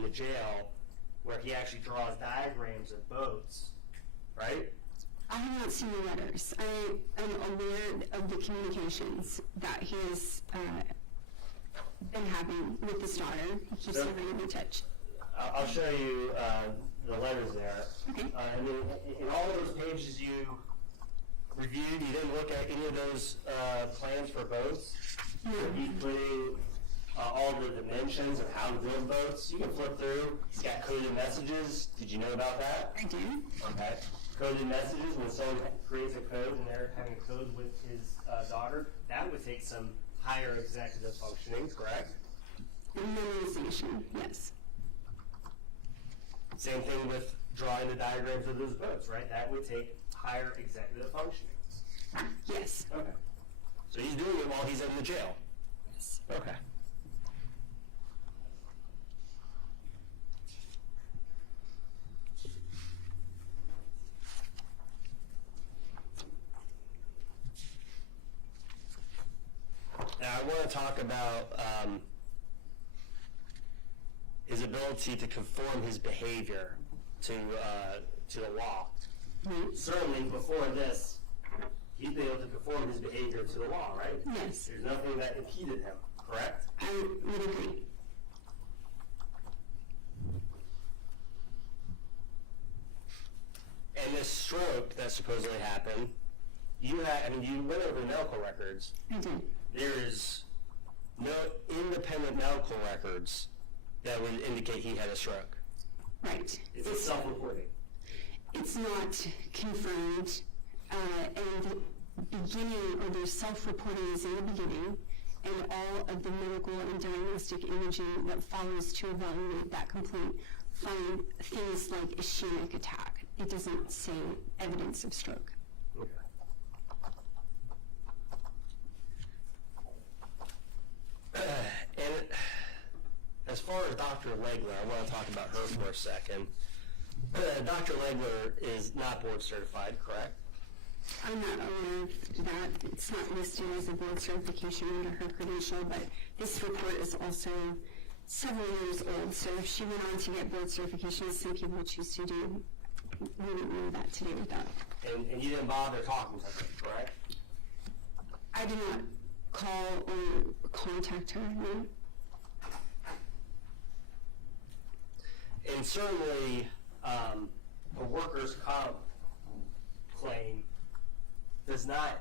in the jail where he actually draws diagrams of boats, right? I have not seen the letters. I am aware of the communications that he has been having with his daughter. He keeps staying in touch. I'll show you the letters there. Okay. I mean, in all of those pages you reviewed, you didn't look at any of those plans for boats? No. Including all the dimensions of how to build boats. You can flip through. He's got coded messages. Did you know about that? I do. Okay. Coded messages, when someone creates a code and they're having a code with his daughter, that would take some higher executive functioning, correct? Memorization, yes. Same thing with drawing the diagrams of those boats, right? That would take higher executive functioning. Yes. Okay. So he's doing it while he's in the jail? Yes. Okay. Now I want to talk about his ability to conform his behavior to the law. Mm-hmm. Certainly before this, he'd be able to conform his behavior to the law, right? Yes. There's nothing that impeded him, correct? I would agree. And this stroke that supposedly happened, you went over the medical records. I did. There is no independent medical records that would indicate he had a stroke. Right. It's self-reporting. It's not confirmed, and the beginning, or the self-reporting is in the beginning, and all of the medical and diagnostic imaging that follows to evaluate that complaint find things like ischemic attack. It doesn't say evidence of stroke. Okay. And as far as Dr. Legler, I want to talk about her for a second. Dr. Legler is not board certified, correct? I'm not aware of that. It's not listed as a board certification under her credential, but this report is also several years old, so if she went on to get board certification, as some people choose to do, we wouldn't know that today with that. And you didn't bother talking to her, correct? I did not call or contact her, no. And certainly, a workers' comp claim does not,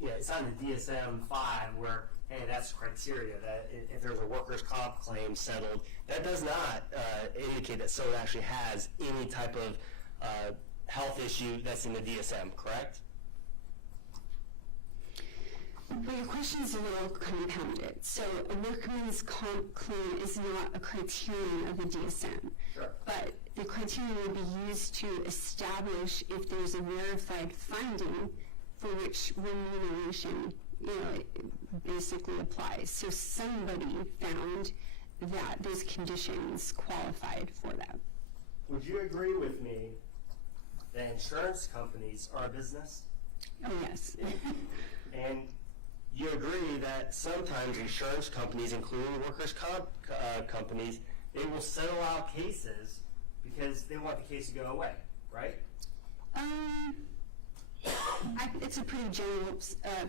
it's not in the DSM-5 where, hey, that's criteria, that if there's a workers' comp claim settled, that does not indicate that someone actually has any type of health issue that's in the DSM, correct? But your question is a little compounded. So a workman's comp claim is not a criterion of the DSM. Sure. But the criterion will be used to establish if there's a verified finding for which remuneration, basically applies. So somebody found that those conditions qualified for that. Would you agree with me that insurance companies are a business? Oh, yes. And you agree that sometimes insurance companies, including workers' comp companies, they will settle out cases because they want the case to go away, right? It's a pretty general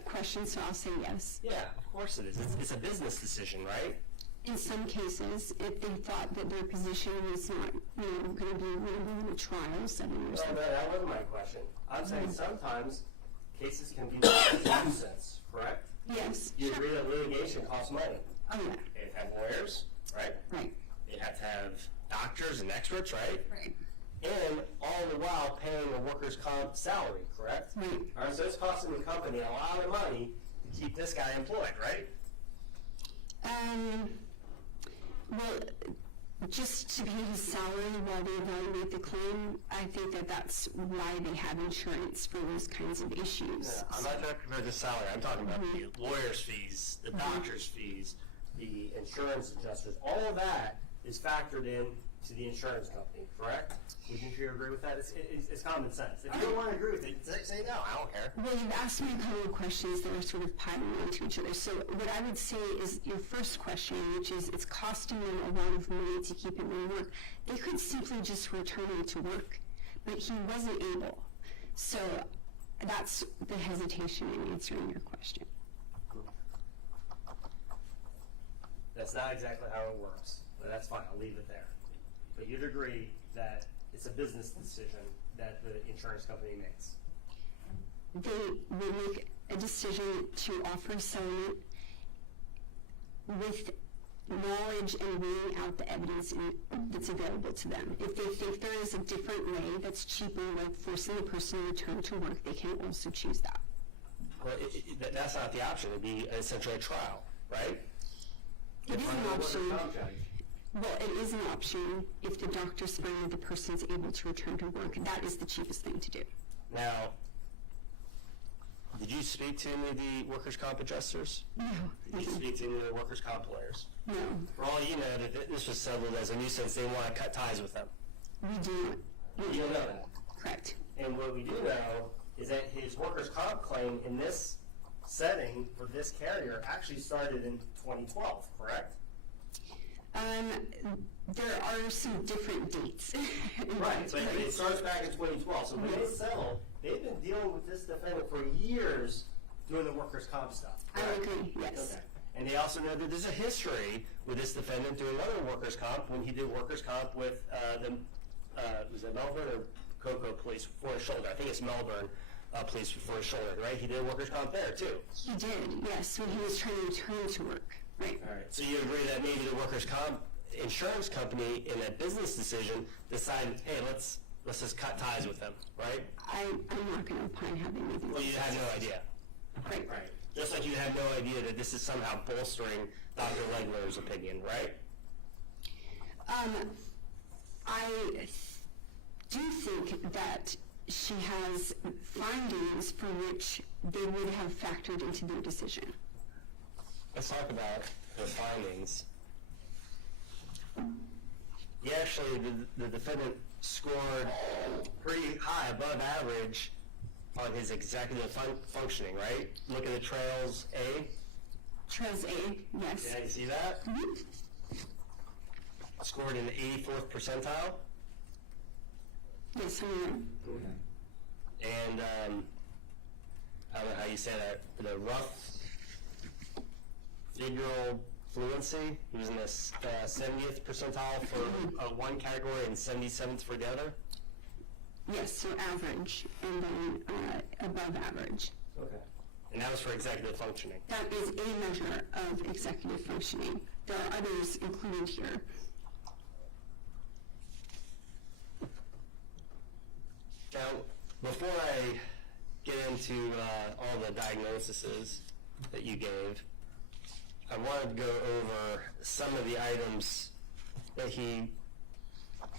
question, so I'll say yes. Yeah, of course it is. It's a business decision, right? In some cases, if they thought that their position was not, going to be winnable in a trial, 7 years. No, that wasn't my question. I'm saying sometimes cases can be nonsense, correct? Yes. You agree that litigation costs money. Oh, yeah. They have lawyers, right? Right. They have to have doctors and experts, right? Right. And all the while paying a workers' comp salary, correct? Right. All right, so it's costing the company a lot of money to keep this guy employed, right? Well, just to pay his salary while they evaluate the claim, I think that that's why they have insurance for those kinds of issues. Yeah, I'm not talking about the salary. I'm talking about the lawyer's fees, the doctor's fees, the insurance adjusters. All of that is factored in to the insurance company, correct? Wouldn't you agree with that? It's common sense. If you don't want to agree with it, say no, I don't care. Well, you've asked me a couple of questions that are sort of piling onto each other. So what I would say is your first question, which is it's costing them a lot of money to keep him in work. They could simply just return him to work, but he wasn't able. So that's the hesitation in answering your question. That's not exactly how it works, but that's fine. I'll leave it there. But you'd agree that it's a business decision that the insurance company makes. They will make a decision to offer a settlement with knowledge and weighing out the evidence that's available to them. If they think there is a different way that's cheaper, like forcing the person to return to work, they can also choose that. Well, that's not the option. It'd be essentially a trial, right? It is an option. Well, it is an option if the doctors find that the person's able to return to work. That is the cheapest thing to do. Now, did you speak to any of the workers' comp adjusters? No. Did you speak to any of the workers' comp lawyers? No. For all you know, that this was settled as a nuisance, they want to cut ties with them. We do not. You don't know that? Correct. And what we do know is that his workers' comp claim in this setting for this carrier actually started in 2012, correct? There are some different dates. Right, but it starts back in 2012. So when they settle, they've been dealing with this defendant for years doing the workers' comp stuff. I correct? agree, yes. Okay. And they also know that there's a history with this defendant doing other workers' comp when he did workers' comp with was it Melbourne or Cocoa Police for his shoulder? I think it's Melbourne Police for his shoulder, right? He did workers' comp there too. He did, yes, when he was trying to return to work. Right. All right. So you agree that maybe the workers' comp insurance company in a business decision decided, hey, let's just cut ties with them, right? I'm not going to opine how they made the Well, you had no idea. Right. Right. Just like you had no idea that this is somehow bolstering Dr. Legler's opinion, right? I do think that she has findings for which they would have factored into their decision. Let's talk about the findings. He actually, the defendant scored pretty high, above average, on his executive functioning, right? Look at the Trails A. Trails A, yes. Yeah, you see that? Mm-hmm. Scored in the 84th percentile. Yes, I am. And I don't know how you say that, the rough figural fluency. He was in the 70th percentile for one category and 77th for the other. Yes, so average, and then above average. Okay. And that was for executive functioning. That is a measure of executive functioning. There are others included here. Now, before I get into all the diagnoses that you gave, I wanted to go over some of the items that he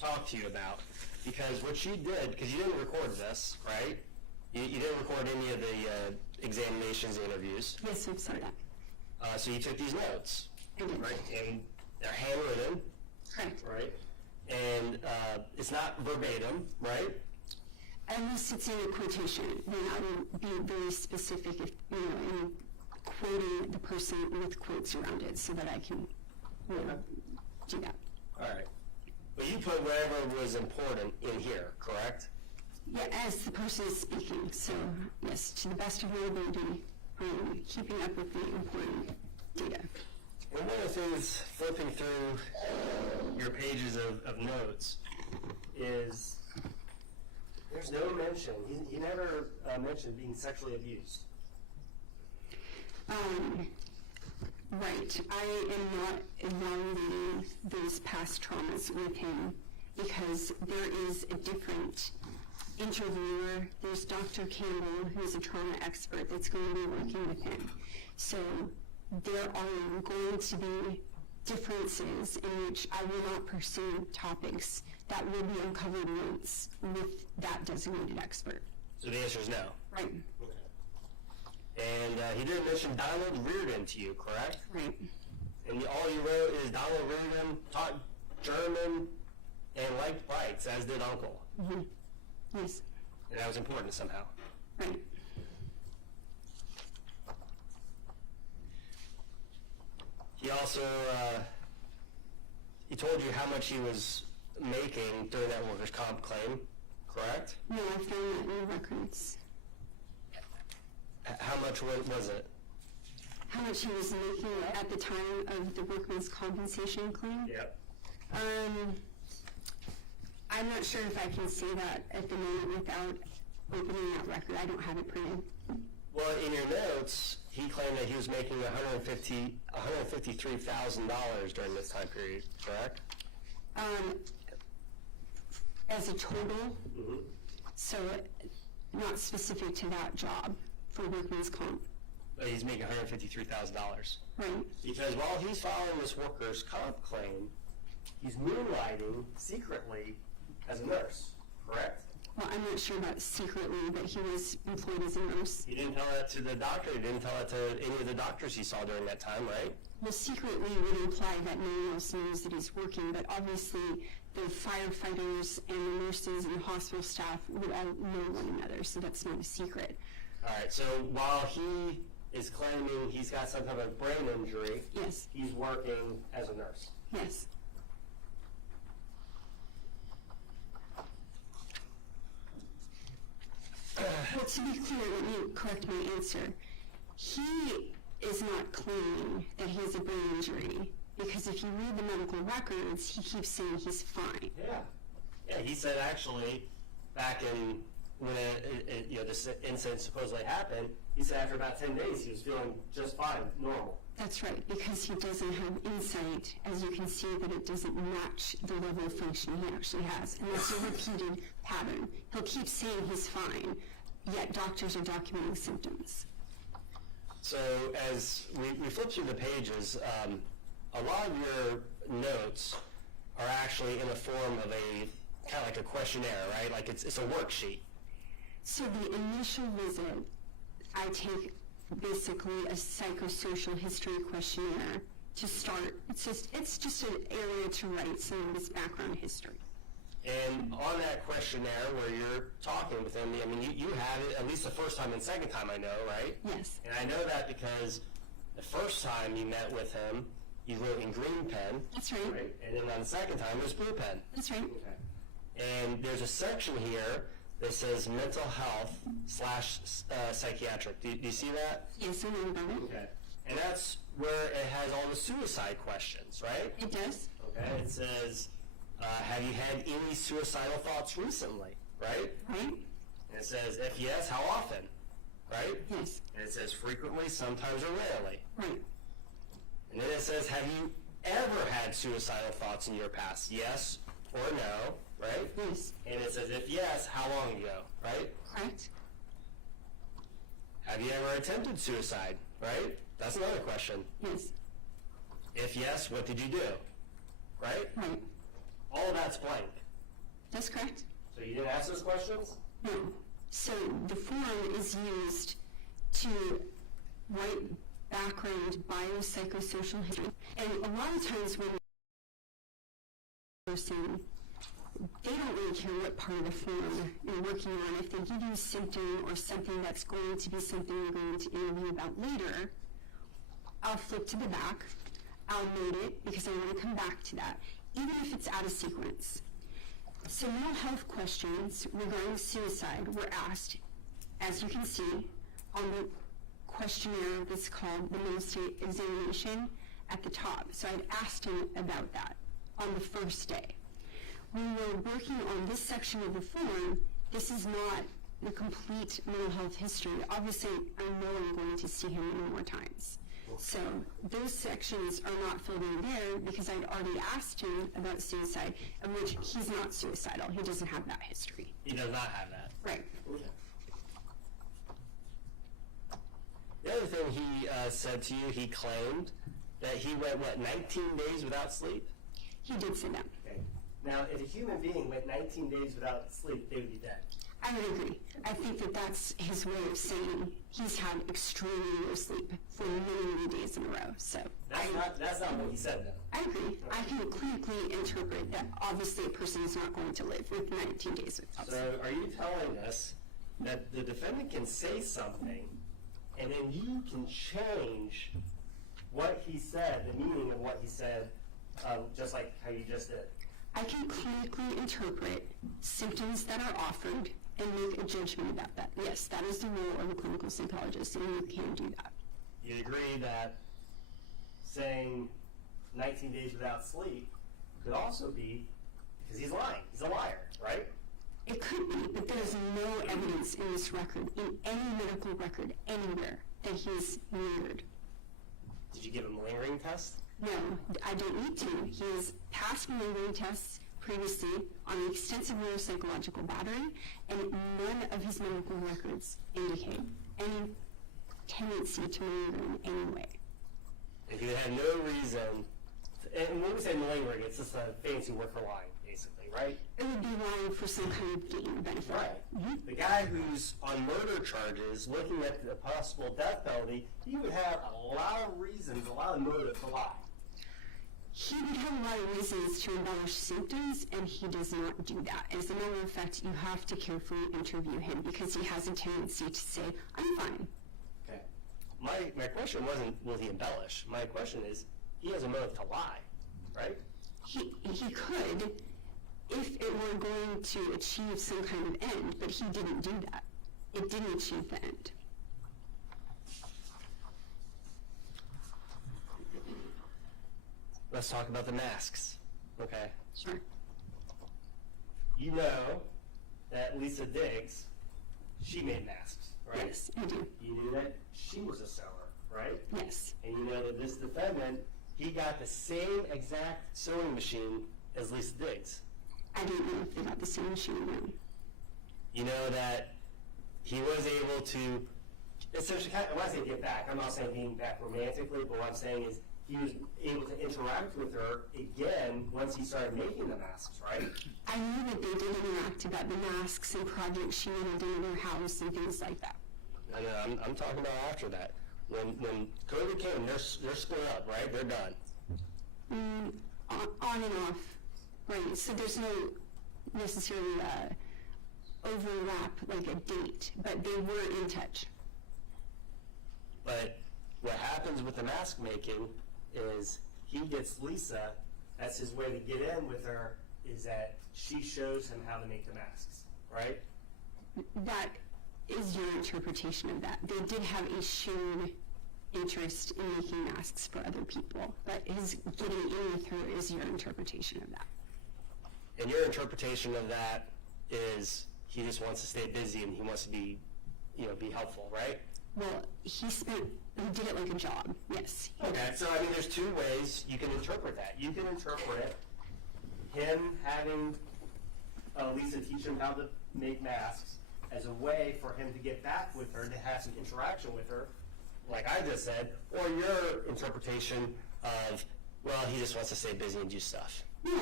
talked to you about. Because what you did, because you didn't record this, right? You didn't record any of the examinations, interviews. Yes, I've said that. So you took these notes, I did. right? And they're handwritten, Correct. right? And it's not verbatim, right? Unless it's in a quotation, then I will be very specific if, in quoting the person with quotes around it so that I can do that. All right. But you put whatever was important in here, correct? Yeah, as the person is speaking. So, yes, to the best of my ability, I'm keeping up with the important data. And one of the things, flipping through your pages of notes, is there's no mention. He never mentioned being sexually abused. Right. I am not evaluating those past traumas with him because there is a different interviewer. There's Dr. Campbell, who's a trauma expert that's going to be working with him. So there are going to be differences in which I will not pursue topics that will be uncovered once with that designated expert. So the answer is no. Right. Okay. And he didn't mention Donald Reardon to you, correct? Right. And all you wrote is Donald Reardon taught German and liked bikes, as did Uncle. Mm-hmm. Yes. And that was important somehow. Right. He also, he told you how much he was making during that workers' comp claim, correct? No, I found that in the records. How much was it? How much he was making at the time of the workman's compensation claim? Yep. I'm not sure if I can say that at the moment without opening that record. I don't have it printed. Well, in your notes, he claimed that he was making $153,000 during this time period, correct? As a total, Mm-hmm. so not specific to that job for workman's comp. But he's making $153,000. Right. Because while he's filing this workers' comp claim, he's moonlighting secretly as a nurse, correct? Well, I'm not sure about secretly, but he was employed as a nurse. He didn't tell that to the doctor. He didn't tell it to any of the doctors he saw during that time, right? Well, secretly would imply that no one else knows that he's working, but obviously the firefighters and the nurses and the hospital staff would all know one another, so that's not a secret. All right, so while he is claiming he's got some type of brain injury, Yes. he's working as a nurse. Yes. Well, to be clear, let me correct my answer. He is not claiming that he has a brain injury, because if you read the medical records, he keeps saying he's fine. Yeah. Yeah, he said actually, back in when this incident supposedly happened, he said after about 10 days he was feeling just fine, normal. That's right, because he doesn't have insight, as you can see, that it doesn't match the level of function he actually has. And that's a repeated pattern. He'll keep saying he's fine, yet doctors are documenting symptoms. So as we flip through the pages, a lot of your notes are actually in the form of a kind of like a questionnaire, right? Like it's a worksheet. So the initial visit, I take basically a psychosocial history questionnaire to start. It's just an area to write some of his background history. And on that questionnaire where you're talking with him, I mean, you had it at least the first time and second time, I know, right? Yes. And I know that because the first time you met with him, you wrote in green pen. That's right. Right? And then on the second time, it was blue pen. That's right. Okay. And there's a section here that says mental health / psychiatric. Do you see that? Yes, I know about it. Okay. And that's where it has all the suicide questions, right? It does. Okay. It says, have you had any suicidal thoughts recently, right? Right? And it says, if yes, how often, right? Yes. And it says frequently, sometimes, or rarely. Right. And then it says, have you ever had suicidal thoughts in your past? Yes or no, right? Yes. And it says, if yes, how long ago, right? Correct. Have you ever attempted suicide, right? That's another question. Yes. If yes, what did you do, right? Right. All of that's blank. That's correct. So you didn't ask those questions? No. So the form is used to write background biopsychosocial history. And a lot of times when a person, they don't really care what part of the form you're working on. If they give you a symptom or something that's going to be something you're going to interview about later, I'll flip to the back. I'll note it because I want to come back to that, even if it's out of sequence. So mental health questions regarding suicide were asked, as you can see, on the questionnaire that's called the mental state examination at the top. So I'd asked him about that on the first day. When we're working on this section of the form, this is not the complete mental health history. Obviously, I know I'm going to see him many more times. So those sections are not filled in there because I'd already asked him about suicide, of which he's not suicidal. He doesn't have that history. He does not have that. Right. Okay. The other thing he said to you, he claimed that he went, 19 days without sleep? He did say that. Okay. Now, if a human being went 19 days without sleep, they would be dead. I would agree. I think that that's his way of saying he's had extremely low sleep for many, many days in a row. So That's not what he said, though. I agree. I can clinically interpret that obviously a person is not going to live with 19 days without sleep. So are you telling us that the defendant can say something and then you can change what he said, the meaning of what he said, just like how you just did? I can clinically interpret symptoms that are offered and make a judgment about that. Yes, that is the role of a clinical psychologist, and you can do that. You agree that saying 19 days without sleep could also be because he's lying. He's a liar, right? It could be, but there is no evidence in this record, in any medical record anywhere, that he's lingered. Did you give him a lingering test? No, I don't need to. He has passed malingering tests previously on the extensive neuropsychological battery, and none of his medical records indicate any tendency to malinger in any way. If you had no reason, and when we say malingering, it's just a fancy word for lying, basically, right? It would be lying for some kind of gain or benefit. Right. Mm-hmm. The guy who's on murder charges, looking at the possible death penalty, he would have a lot of reasons, a lot of motive to lie. He would have a lot of reasons to embellish symptoms, and he does not do that. As a matter of fact, you have to carefully interview him because he has a tendency to say, I'm fine. Okay. My question wasn't, will he embellish? My question is, he has a motive to lie, right? He could if it were going to achieve some kind of end, but he didn't do that. It didn't achieve the end. Let's talk about the masks, okay? Sure. You know that Lisa Diggs, she made masks, right? Yes, I do. You knew that she was a sewer, right? Yes. And you know that this defendant, he got the same exact sewing machine as Lisa Diggs. I don't know if they got the same machine room. You know that he was able to, essentially, when I say get back, I'm not saying being back romantically, but what I'm saying is he was able to interact with her again once he started making the masks, right? I knew that they did interact about the masks and projects she wanted done in her house and things like that. I know, I'm talking about after that. When COVID came, they're split up, right? They're done. On and off, right? So there's no necessarily overlap like a date, but they were in touch. But what happens with the mask making is he gets Lisa, that's his way to get in with her, is that she shows him how to make the masks, right? That is your interpretation of that. They did have a shared interest in making masks for other people, but his getting in with her is your interpretation of that. And your interpretation of that is he just wants to stay busy and he wants to be helpful, right? Well, he did it like a job, yes. Okay, so I mean, there's two ways you can interpret that. You can interpret him having Lisa teach him how to make masks as a way for him to get back with her, to have some interaction with her, like I just said, or your interpretation of, well, he just wants to stay busy and do stuff. No,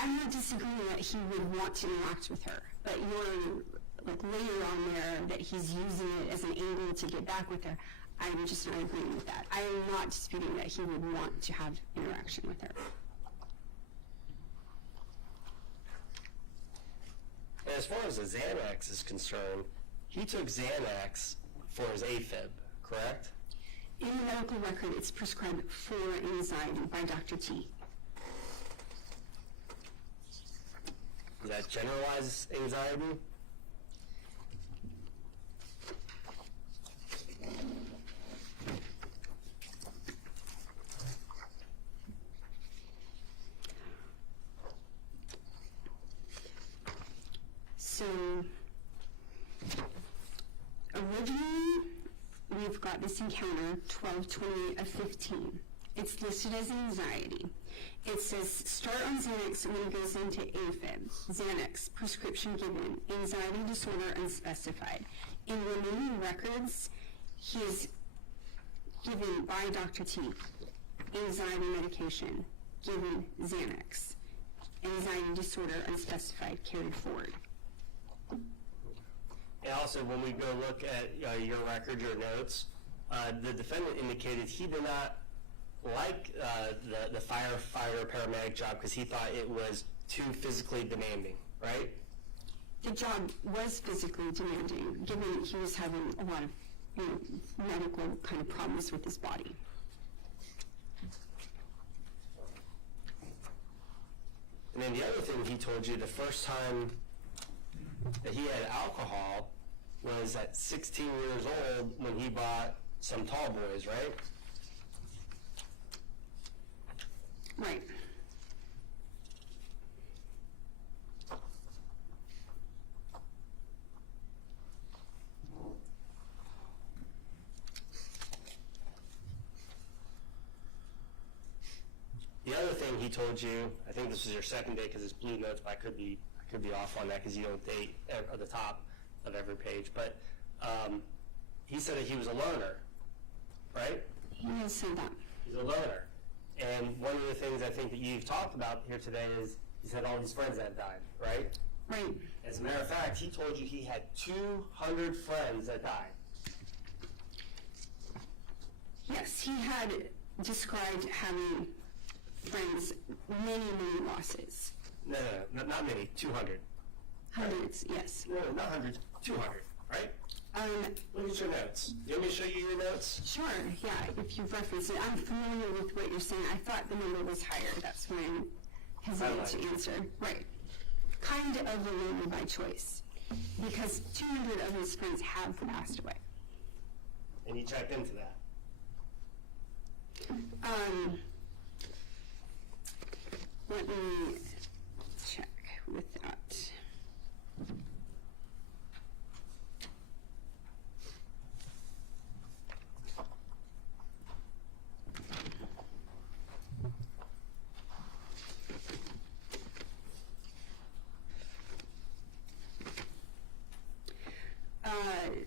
I'm not disagreeing that he would want to interact with her, but your layer on there that he's using it as an angle to get back with her, I'm just not agreeing with that. I am not disputing that he would want to have interaction with her. And as far as the Xanax is concerned, he took Xanax for his AFib, correct? In the medical record, it's prescribed for anxiety by Dr. T. Does that generalize anxiety? So, originally, we've got this encounter, 12/28/15. It's listed as anxiety. It says, start on Xanax when he goes into AFib. Xanax, prescription given, anxiety disorder unspecified. In remaining records, he is given by Dr. T, anxiety medication, given Xanax. Anxiety disorder unspecified, carried forward. And also, when we go look at your record, your notes, the defendant indicated he did not like the firefighter paramedic job because he thought it was too physically demanding, right? The job was physically demanding, given that he was having a lot of medical kind of problems with his body. And then the other thing he told you, the first time that he had alcohol was at 16 years old when he bought some tall boys, right? Right. The other thing he told you, I think this was your second day because it's blue notes, but I could be off on that because you don't date at the top of every page. But he said that he was a loner, right? He didn't say that. He's a loner. And one of the things I think that you've talked about here today is he's had all these friends that have died, right? Right. As a matter of fact, he told you he had 200 friends that died. Yes, he had described having friends, many losses. No, not many, 200. Hundreds, yes. No, not hundreds, 200, right? Look at your notes. You want me to show you your notes? Sure, yeah, if you've referenced it. I'm familiar with what you're saying. I thought the number was higher. That's why I'm hesitant to answer. Right. Kind of a loner by choice. Because 200 of his friends have passed away. And you checked into that? Let me check with that.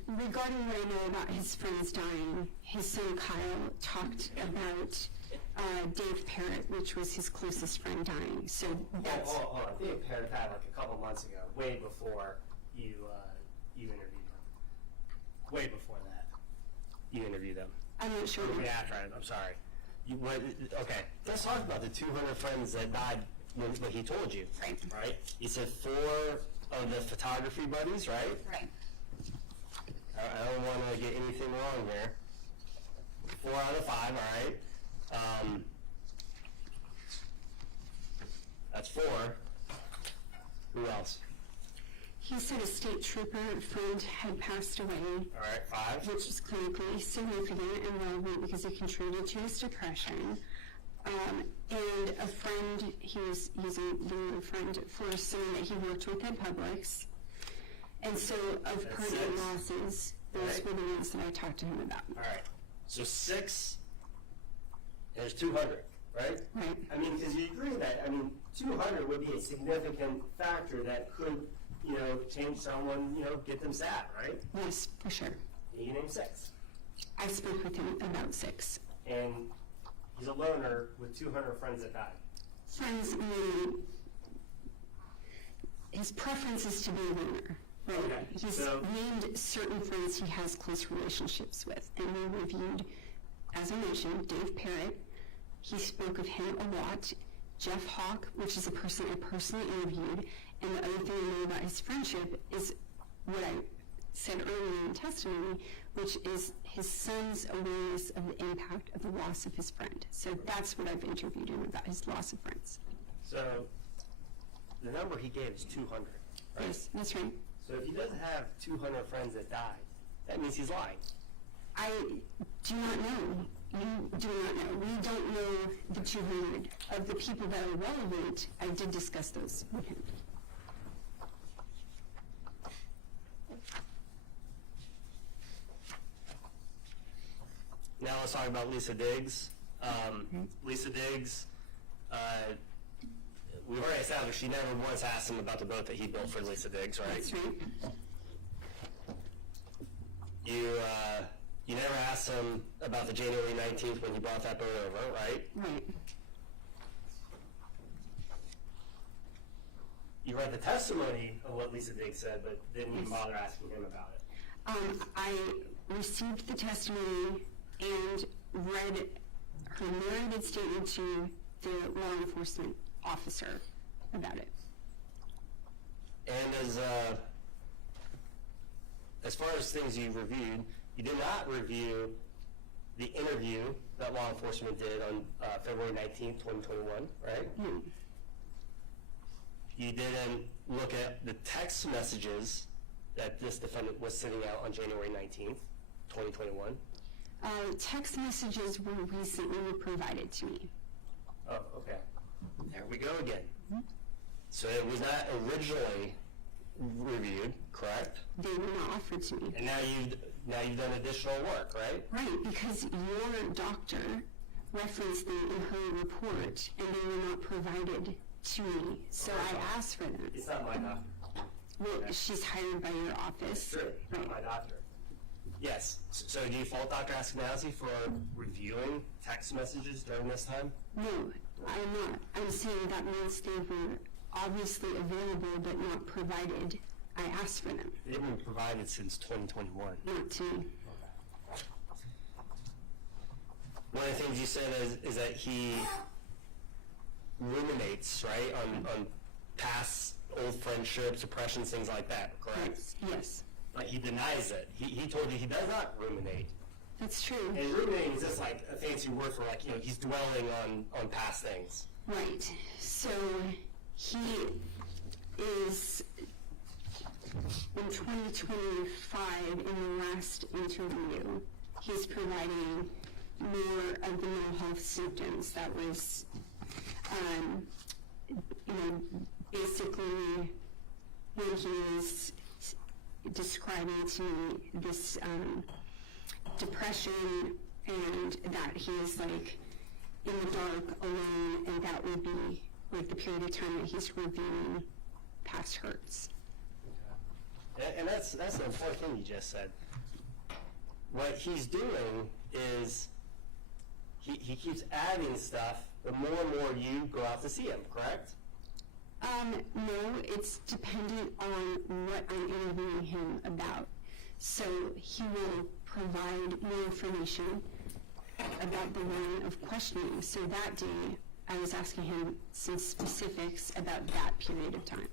Regarding what I know about his friends dying, his son Kyle talked about Dave Parrott, which was his closest friend, dying. So that's... Hold on. Dave Parrott died like a couple months ago, way before you interviewed him. Way before that, you interviewed him. I'm not sure. Yeah, I'm sorry. Okay, let's talk about the 200 friends that died when he told you. Right. He said 4 of the photography buddies, right? Right. I don't want to get anything wrong here. 4 out of 5, all right. That's 4. Who else? He said a state trooper friend had passed away. All right, 5. Which was clinically significant and relevant because it contributed to his depression. And a friend, he was using the word friend for someone that he worked with at Publix. And so of permanent losses, those were the ones that I talked to him about. All right. So 6, there's 200, right? Right. I mean, because you agree that, 200 would be a significant factor that could, change someone, get them sad, right? Yes, for sure. You name 6. I spoke with him about 6. And he's a loner with 200 friends that died. Friends, meaning his preference is to be a loner. Right. Okay. He's named certain friends he has close relationships with. And we reviewed, as I mentioned, Dave Parrott. He spoke of him a lot. Jeff Hawk, which is a person I personally interviewed. And the other thing I know about his friendship is what I said earlier in testimony, which is his son's awareness of the impact of the loss of his friend. So that's what I've interviewed him about, his loss of friends. So the number he gave is 200, right? Yes, that's right. So if he doesn't have 200 friends that died, that means he's lying. I do not know. You do not know. We don't know the 200. Of the people that are relevant, I did discuss those with him. Now let's talk about Lisa Diggs. Lisa Diggs, we've already established she never once asked him about the boat that he built for Lisa Diggs, right? That's right. You never asked him about the January 19th when he brought that boat over, right? Right. You read the testimony of what Lisa Diggs said, but didn't even bother asking him about it. I received the testimony and read her narrated statement to the law enforcement officer about it. And as far as things you reviewed, you did not review the interview that law enforcement did on February 19th, 2021, right? No. You didn't look at the text messages that this defendant was sending out on January 19th, 2021. Text messages were recently provided to me. Oh, okay. There we go again. So it was not originally reviewed, correct? They were not offered to me. And now you've done additional work, right? Right, because your doctor referenced them in her report, and they were not provided to me. So I asked for them. It's not my doctor. Well, she's hired by your office. True, not my doctor. Yes. So do you fault Dr. Askenazi for reviewing text messages during this time? No, I'm not. I'm saying that means they were obviously available but not provided. I asked for them. They've been provided since 2021. Not to me. One of the things you said is that he ruminates, right, on past old friendships, depressions, things like that, correct? Yes. Like he denies it. He told you he does not ruminate. That's true. And ruminating is just like a fancy word for, like, he's dwelling on past things. Right. So he is, in 2025, in the last interview, he's providing more of the mental health symptoms. That was, basically when he was describing to me this depression, and that he is like in the dark, alone, and that would be like the period of time that he's reviewing past hurts. Okay. And that's the important thing you just said. What he's doing is he keeps adding stuff the more and more you go out to see him, correct? No, it's dependent on what I'm interviewing him about. So he will provide more information about the line of questioning. So that day, I was asking him some specifics about that period of time.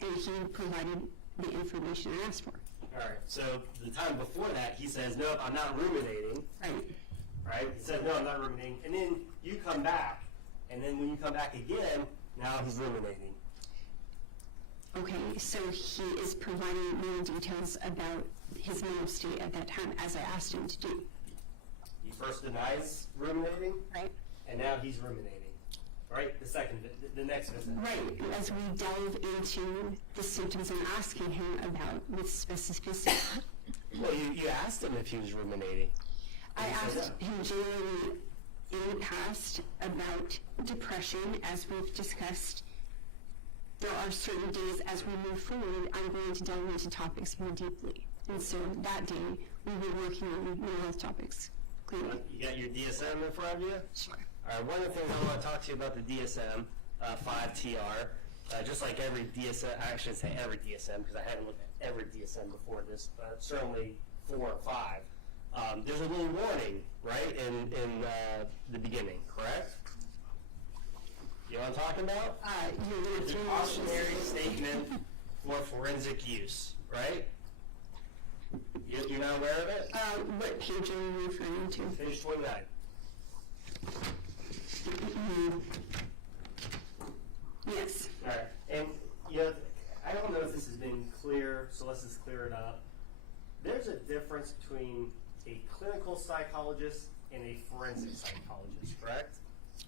And he provided the information I asked for. All right. So the time before that, he says, "No, I'm not ruminating." Right. Right? He says, "No, I'm not ruminating." And then you come back, and then when you come back again, now he's ruminating. Okay, so he is providing more details about his mental state at that time, as I asked him to do. He first denies ruminating, Right? and now he's ruminating. Right? The next visit. Right, as we delve into the symptoms I'm asking him about with specificity. Well, you asked him if he was ruminating. I asked him generally in the past about depression, as we've discussed. There are certain days as we move forward, I'm going to delve into topics more deeply. And so that day, we were working on mental health topics. Clearly. You got your DSM in front of you? Sure. All right, one of the things I want to talk to you about the DSM 5TR, just like every DSM, I shouldn't say every DSM because I haven't looked at every DSM before this, but certainly 4 or 5. There's a little warning, right, in the beginning, correct? You know what I'm talking about? It's a cautionary statement for forensic use, right? You're not aware of it? What page are you referring to? Page 29. Yes. All right, and I don't know if this has been clear, so let's just clear it up. There's a difference between a clinical psychologist and a forensic psychologist, correct?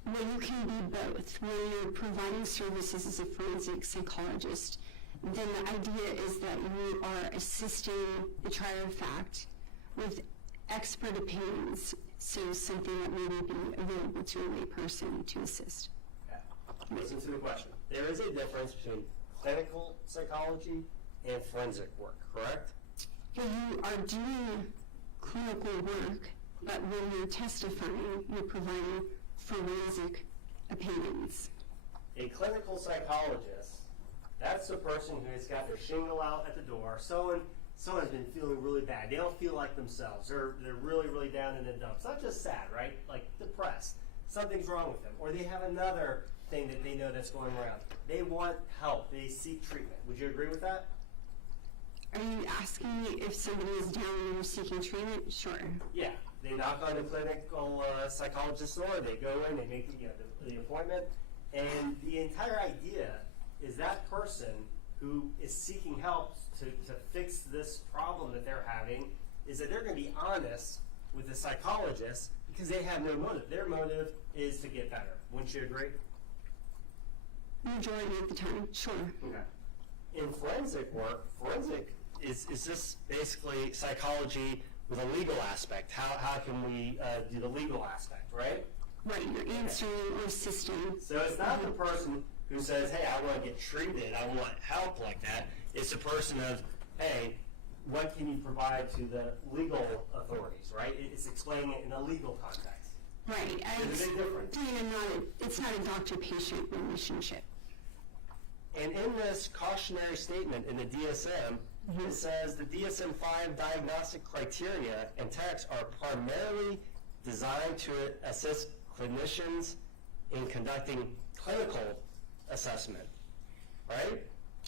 Well, you can be both. When you're providing services as a forensic psychologist, then the idea is that you are assisting the trier of fact with expert opinions, so something that may be available to a lay person to assist. Okay. Listen to the question. There is a difference between clinical psychology and forensic work, correct? You are doing clinical work, but when you're testifying, you're providing forensic opinions. A clinical psychologist That's the person who has got their shingle out at the door. Someone's been feeling really bad. They don't feel like themselves. They're really, really down in the dumps. Not just sad, right? Like depressed. Something's wrong with them. Or they have another thing that they know that's going around. They want help. They seek treatment. Would you agree with that? Are you asking me if somebody is down and they're seeking treatment? Sure. Yeah. They knock on the clinical psychologist's door. They go in. They make the appointment. And the entire idea is that person who is seeking help to fix this problem that they're having is that they're going to be honest with the psychologist because they have no motive. Their motive is to get better. Wouldn't you agree? Majority of the time, sure. Okay. In forensic work, forensic is just basically psychology with a legal aspect. How can we do the legal aspect, right? Right, you're answering or assisting. So it's not the person who says, hey, I want to get treated, I want help like that. It's a person of, hey, what can you provide to the legal authorities, right? It's explaining it in a legal context. Right. There's a big difference. It's not a doctor-patient relationship. And in this cautionary statement in the DSM, it says the DSM-5 diagnostic criteria and text are primarily designed to assist clinicians in conducting clinical assessment, right?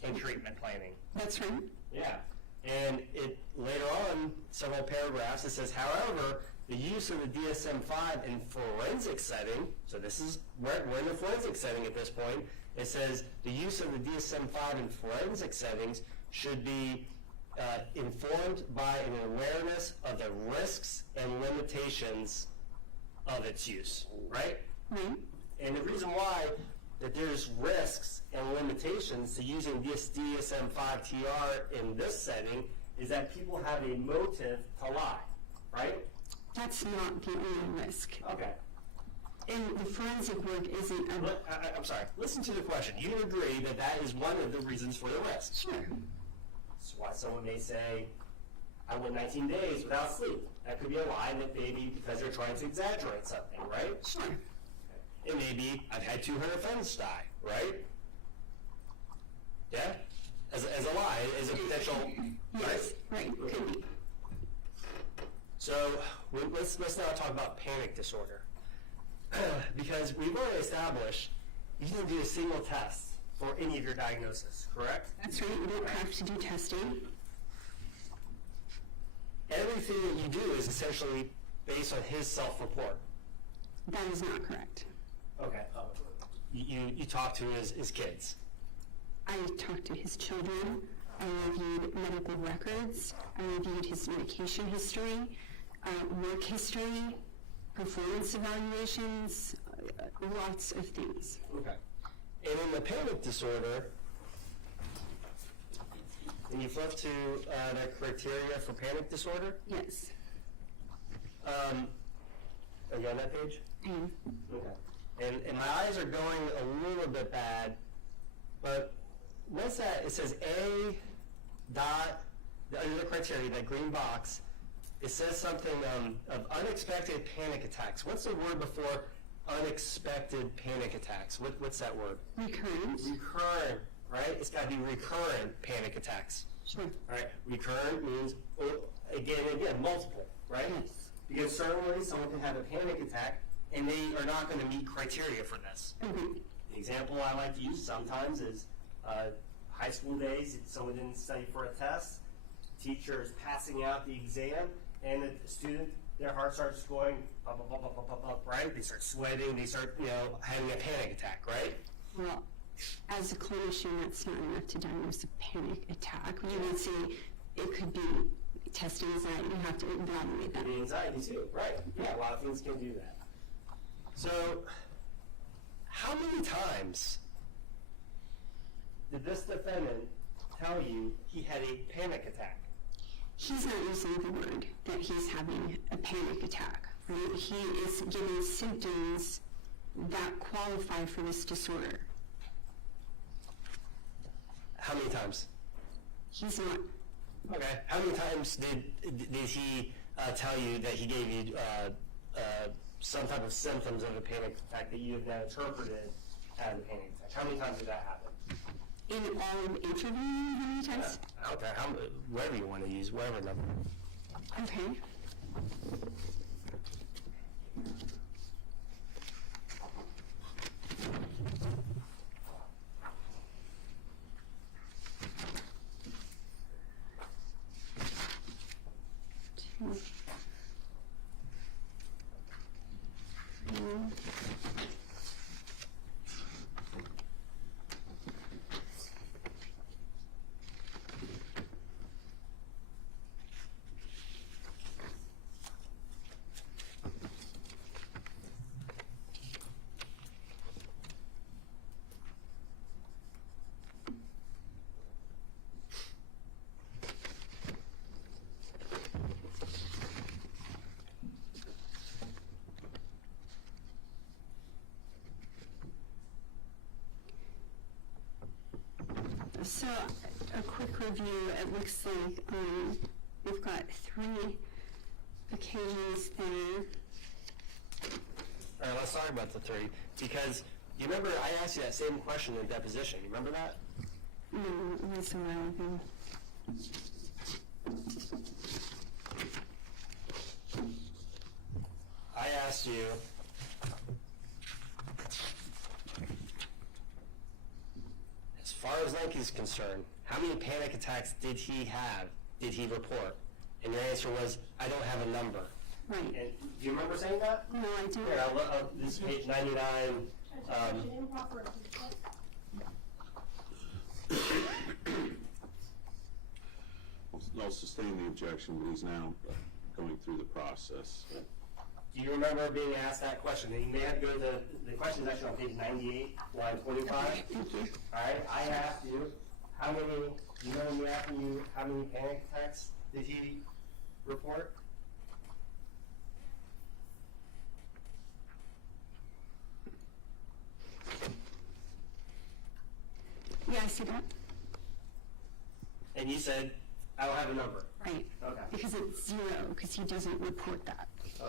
And treatment planning. That's right. Yeah. And it later on, several paragraphs, it says, however, the use of the DSM-5 in forensic setting, so this is, we're in the forensic setting at this point, it says the use of the DSM-5 in forensic settings should be informed by an awareness of the risks and limitations of its use, right? Right. And the reason why that there's risks and limitations to using this DSM-5 TR in this setting is that people have a motive to lie, right? That's not the only risk. Okay. And the forensic work isn't a... I'm sorry. Listen to the question. You agree that that is one of the reasons for the risk. Sure. That's why someone may say, I went 19 days without sleep. That could be a lie, and it may be because they're trying to exaggerate something, right? Sure. It may be, I've had 200 friends die, right? Yeah? As a lie, as a potential, Yes, right, could be. So let's now talk about panic disorder. Because we've already established you didn't do a single test for any of your diagnosis, correct? That's right, you don't have to do testing. Everything that you do is essentially based on his self-report. That is not correct. Okay. You talk to his kids. I talked to his children. I reviewed medical records. I reviewed his medication history, work history, performance evaluations, lots of things. Okay. And in the panic disorder, when you flip to the criteria for panic disorder, Yes. are you on that page? And Okay. And my eyes are going a little bit bad, but what's that? It says A dot, under the criteria, that green box, it says something of unexpected panic attacks. What's the word before unexpected panic attacks? What's that word? recurrent. Recurrent, right? It's got to be recurrent panic attacks. Sure. Right? Recurrent means again and again, multiple, right? Yes. Because certainly someone can have a panic attack and they are not going to meet criteria for this. Agreed. The example I like to use sometimes is high school days. Someone didn't study for a test. Teacher is passing out the exam, and the student, their heart starts going up, up, up, up, up, up, up, right? They start sweating. They start, having a panic attack, right? Well, as a clinician, that's not enough to diagnose a panic attack. You would say it could be test anxiety. You have to evaluate that. The anxiety too, right? Yeah, a lot of things can do that. So, how many times did this defendant tell you he had a panic attack? He's not using the word that he's having a panic attack, right? He is giving symptoms that qualify for this disorder. How many times? He's not. Okay. How many times did he tell you that he gave you some type of symptoms of a panic attack that you have now interpreted as a panic attack? How many times did that happen? In all of interviewing, how many times? Out there, whatever you want to use, whatever number. Okay. Two. Three. So, a quick review, it looks like we've got 3 occasions there. All right, let's talk about the 3, because you remember I asked you that same question in deposition. You remember that? No, it was a while ago. I asked you, as far as Lenke is concerned, how many panic attacks did he report? And your answer was, I don't have a number. Right. And do you remember saying that? No, I don't. Here, this is page 99. I'll sustain the objection, but he's now going through the process. Do you remember being asked that question? And you may have to go to the question is actually on page 98, line 25. Thank you. All right, I asked you, how many, you know when you asked you how many panic attacks did he report? Yeah, I see that. And you said, I don't have a number. Right. Okay. Because it's 0, because he doesn't report that.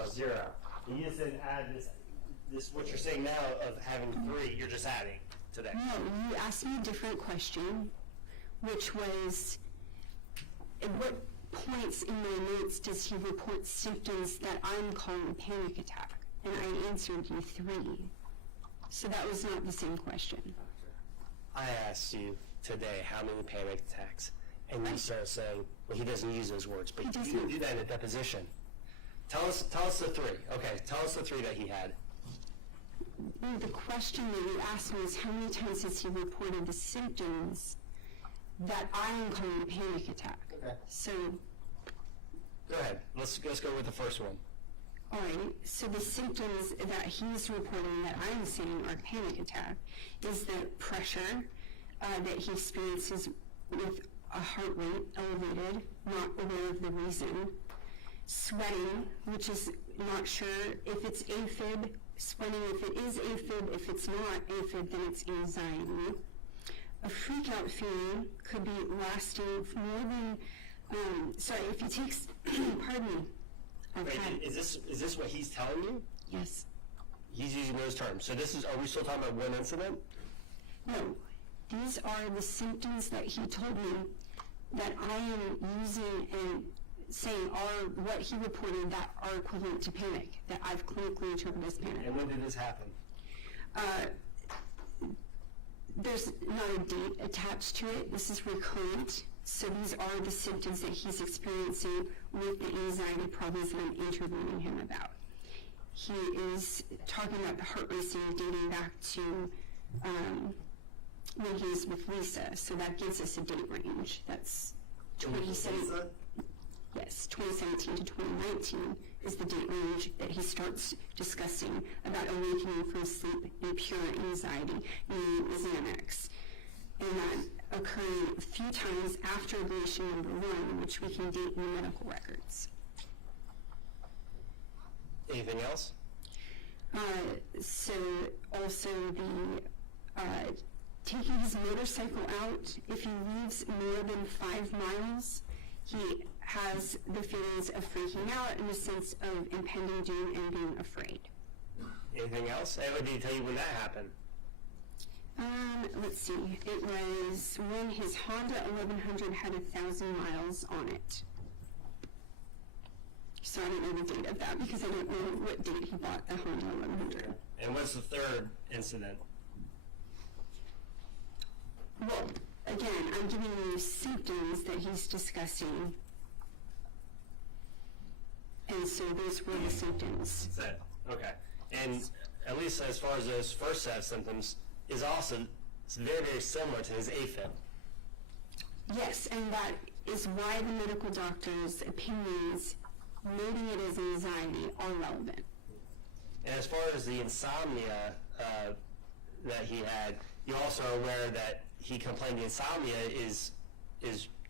0. And you just didn't add this, what you're saying now of having 3, you're just adding to that. No, you asked me a different question, which was, at what points in my notes does he report symptoms that I'm calling a panic attack? And I answered you 3. So that was not the same question. I asked you today how many panic attacks, and you started saying, well, he doesn't use those words, but you didn't do that in a deposition. Tell us the 3. Okay, tell us the 3 that he had. The question that you asked me is how many times has he reported the symptoms that I am calling a panic attack? Okay. So, Go ahead. Let's go with the first one. all right, so the symptoms that he's reporting that I'm saying are panic attack is that pressure that he experiences with a heart rate elevated, not aware of the reason, sweating, which is not sure if it's AFib, sweating if it is AFib, if it's not AFib, then it's anxiety. A freak out feeling could be lasting for more than, if he takes, pardon me. Wait, is this what he's telling you? Yes. He's using those terms. So are we still talking about one incident? No. These are the symptoms that he told me that I am using and saying are what he reported that are equivalent to panic, that I've clinically interpreted as panic. And when did this happen? There's not a date attached to it. This is recurrent. So these are the symptoms that he's experiencing with the anxiety problems that I'm interviewing him about. He is talking about the heart racing dating back to when he was with Lisa. So that gives us a date range. That's 2017. Yes, 2017 to 2019 is the date range that he starts discussing about awakening from sleep in pure anxiety using Xanax. And that occurring a few times after ablation number 1, which we can date in the medical records. Anything else? So also the taking his motorcycle out, if he leaves more than 5 miles, he has the feelings of freaking out and a sense of impending doom and being afraid. Anything else? Did he tell you when that happened? Let's see. It was when his Honda 1100 had 1,000 miles on it. So I don't know the date of that because I don't know what date he bought the Honda 1100. And what's the third incident? Well, again, I'm giving you symptoms that he's discussing. And so those were the symptoms. That, okay. And at least as far as those first set of symptoms, is also very, very similar to his AFib. Yes, and that is why the medical doctor's opinions, noting it as anxiety, are relevant. And as far as the insomnia that he had, you also are aware that he complained the insomnia is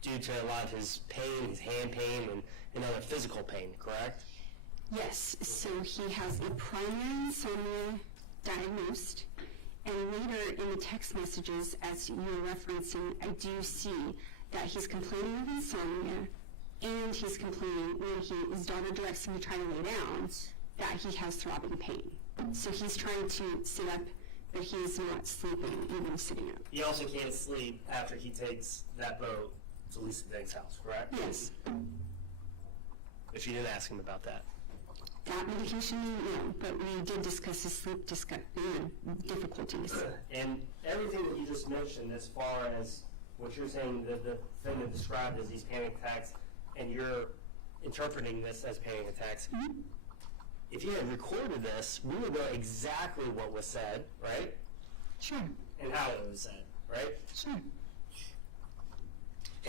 due to a lot of his pain, his hand pain, and other physical pain, correct? Yes, so he has a primary insomnia diagnosed, and later in the text messages, as you're referencing, I do see that he's complaining of insomnia, and he's complaining when his daughter directs him to try to lay down, that he has throbbing pain. So he's trying to sit up, but he's not sleeping, even sitting up. He also can't sleep after he takes that boat to Lisa Diggs' house, correct? Yes. If you did ask him about that. That medication, no, but we did discuss his sleep difficulties. And everything that you just mentioned as far as what you're saying, the thing that described as these panic attacks, and you're interpreting this as panic attacks, if you had recorded this, we would know exactly what was said, right? Sure. And how it was said, right? Sure.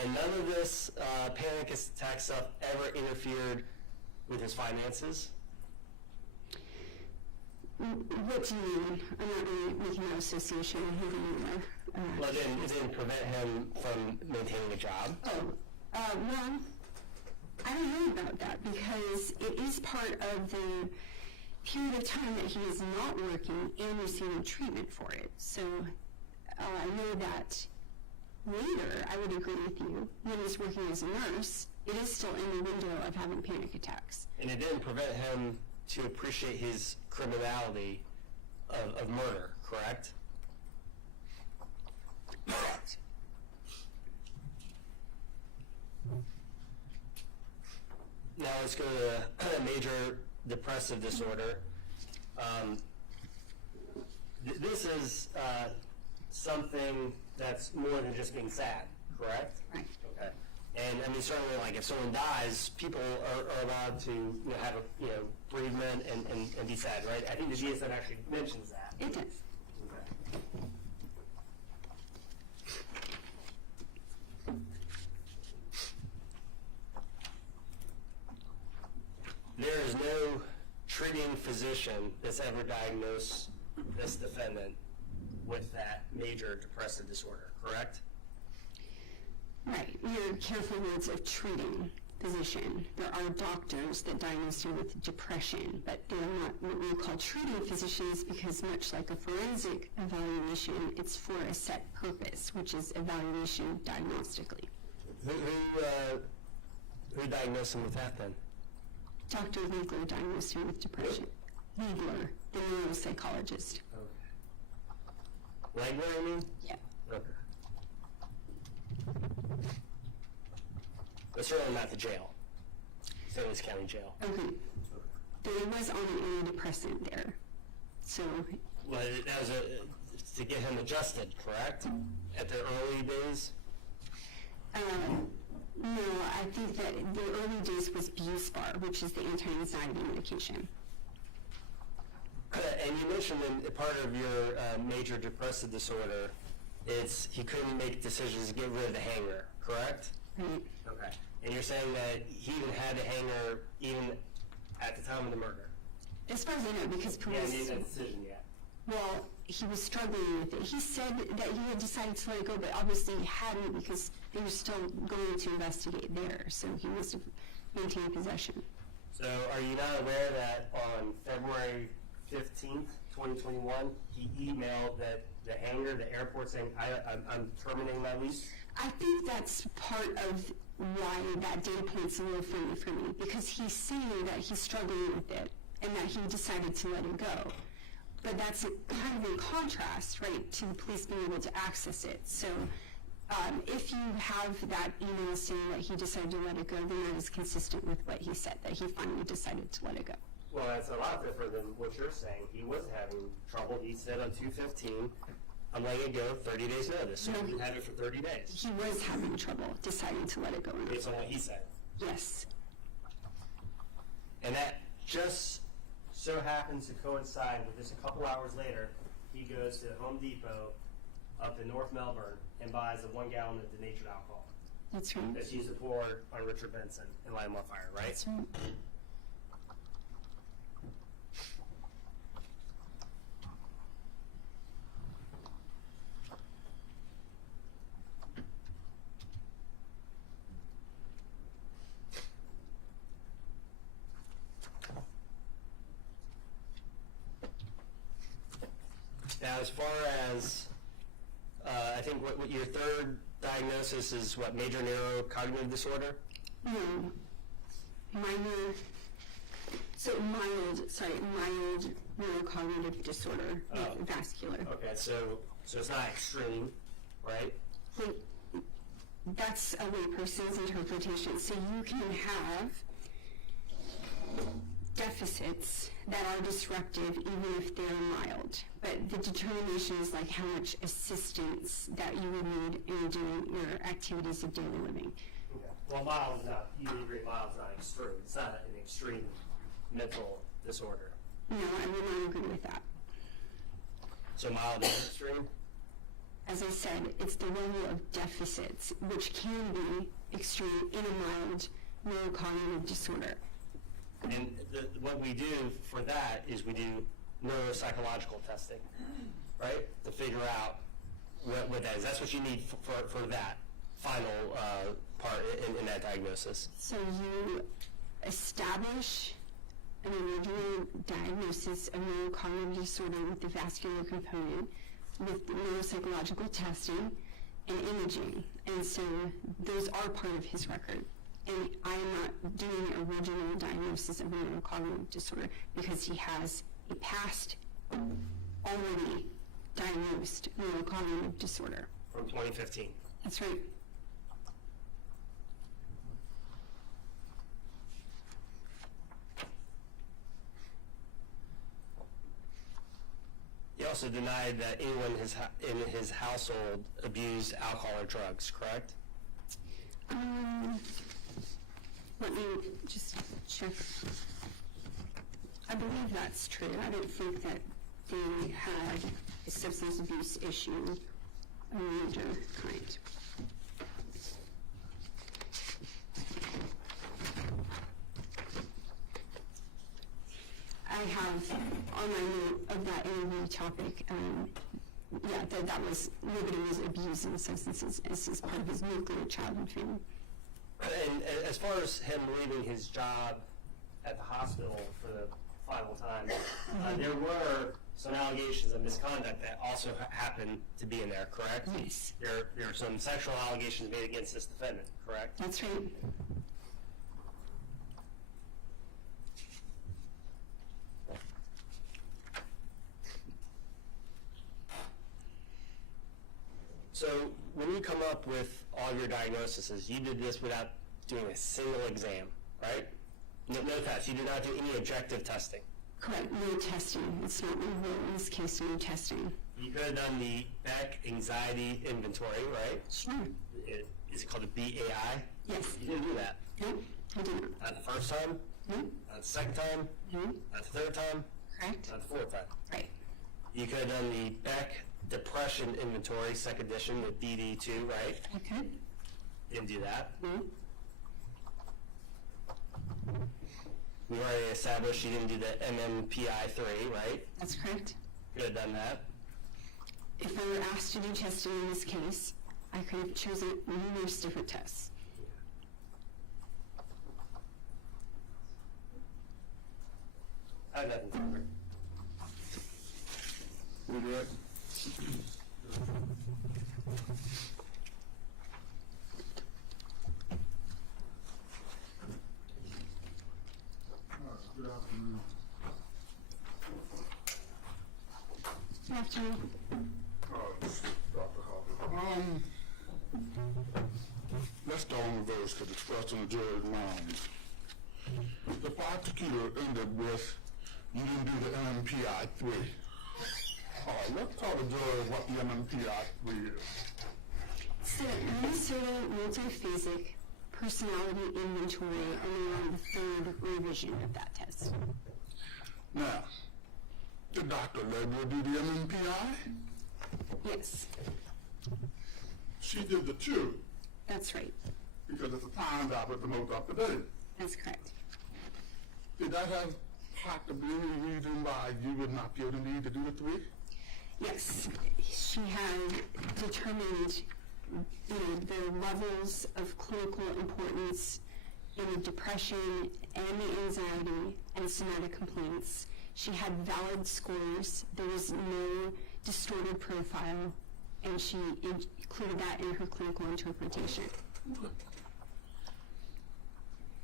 And none of this panic attack stuff ever interfered with his finances? What do you mean? I'm not really making that association. I'm hoping you are. Well, then it didn't prevent him from maintaining a job? Well, I don't know about that because it is part of the period of time that he is not working and receiving treatment for it. So I know that later, I would agree with you, when he's working as a nurse, it is still in the window of having panic attacks. And it didn't prevent him to appreciate his criminality of murder, correct? Correct. Now let's go to major depressive disorder. This is something that's more than just being sad, correct? Right. Okay. And I mean, certainly, like if someone dies, people are allowed to have a bereavement and be sad, right? I think the GSM actually mentions that. It does. Okay. There is no treating physician that's ever diagnosed this defendant with that major depressive disorder, correct? Right. You're careful words of treating physician. There are doctors that diagnose you with depression, but they're not what we call treating physicians because much like a forensic evaluation, it's for a set purpose, which is evaluation diagnostically. Who diagnosed him with that then? Dr. Winkler diagnosed him with depression. Winkler, the neuropsychologist. Okay. Legler, I mean? Yeah. Okay. But certainly not the jail. St. Louis County Jail. Okay. But he was on an antidepressant there. So, Well, that was to get him adjusted, correct? At the early days? no, I think that the early days was Buspar, which is the anti-anxiety medication. And you mentioned in part of your major depressive disorder, it's he couldn't make decisions to get rid of the hanger, correct? Right. Okay. And you're saying that he even had the hanger even at the time of the murder? As far as I know, because He hadn't police... made that decision yet. Well, he was struggling with it. He said that he had decided to let it go, but obviously he hadn't because they were still going to investigate there, so he must have maintained possession. So are you not aware that on February 15th, 2021, he emailed that the hanger, the airport, saying, I'm terminating my lease? I think that's part of why that data point's a little funny for me, because he's saying that he's struggling with it and that he decided to let it go. but that's kind of in contrast, right, to the police being able to access it. So if you have that email saying that he decided to let it go, then that is consistent with what he said, that he finally decided to let it go. Well, that's a lot different than what you're saying. He was having trouble. He said on 2/15, I'm letting it go, 30 days notice. So he had it for 30 days. He was having trouble deciding to let it go. Based on what he said. Yes. And that just so happens to coincide with just a couple hours later, he goes to Home Depot up in North Melbourne and buys a 1 gallon of denatured alcohol. That's right. That's used to pour on Richard Benson and light him on fire, right? That's right. Now, as far as, I think what your third diagnosis is what, major neurocognitive disorder? No. Mild neurocognitive disorder with vascular. Okay, so it's not extreme, right? Like, that's a layperson's interpretation. So you can have deficits that are disruptive even if they're mild. But the determination is like how much assistance that you would need in doing your activities of daily living. Okay. Well, mild is not, you agree mild is not extreme. It's not an extreme mental disorder. No, I would not agree with that. So mild is extreme? As I said, it's the level of deficits, which can be extreme in a mild neurocognitive disorder. And what we do for that is we do neuropsychological testing, right? To figure out what that is. That's what you need for that final part in that diagnosis. So you establish an original diagnosis of neurocognitive disorder with the vascular component, with neuropsychological testing and imaging. And so those are part of his record. And I am not doing an original diagnosis of neurocognitive disorder because he has a past already diagnosed neurocognitive disorder. From 2015. That's right. He also denied that anyone in his household abused alcohol or drugs, correct? Let me just check. I believe that's true. I don't think that they had a substance abuse issue of a major kind. I have on my note of that interview topic, that was nobody was abusing substances as his part of his nuclear childhood family. And as far as him leaving his job at the hospital for the final time, there were some allegations of misconduct that also happened to be in there, correct? Yes. There are some sexual allegations made against this defendant, correct? That's right. So when you come up with all your diagnoses, you did this without doing a single exam, right? No tests. You did not do any objective testing. Correct. No testing. It's not my role in this case, no testing. You could have done the Beck Anxiety Inventory, right? Sure. Is it called a BAI? Yes. You didn't do that. No, I did not. Not the first time, No. not the second time, No. not the third time, Correct. not the fourth time. Right. You could have done the Beck Depression Inventory, second edition, the DD2, right? Okay. Didn't do that. No. We already established you didn't do the MMPI-3, right? That's correct. Could have done that. If I were asked to do testing in this case, I could have chosen numerous different tests. I have nothing further. Redirect. Good afternoon. afternoon. Dr. Harper. Let's go on reverse because it's first on the jury round. The prosecutor ended with, you didn't do the MMPI 3. All right, let's tell the jury what the MMPI 3 is. So, Minnesota Multiphasic Personality Inventory, only on the third revision of that test. Now, did Dr. Legler do the MMPI? Yes, She did the 2 that's right. because at the time that was the most up to date. That's correct. Did that have possibly any reason why you would not be able to need to do the 3? Yes, she had determined, the levels of clinical importance in the depression and the anxiety and somatic complaints. She had valid scores. There was no distorted profile, and she included that in her clinical interpretation.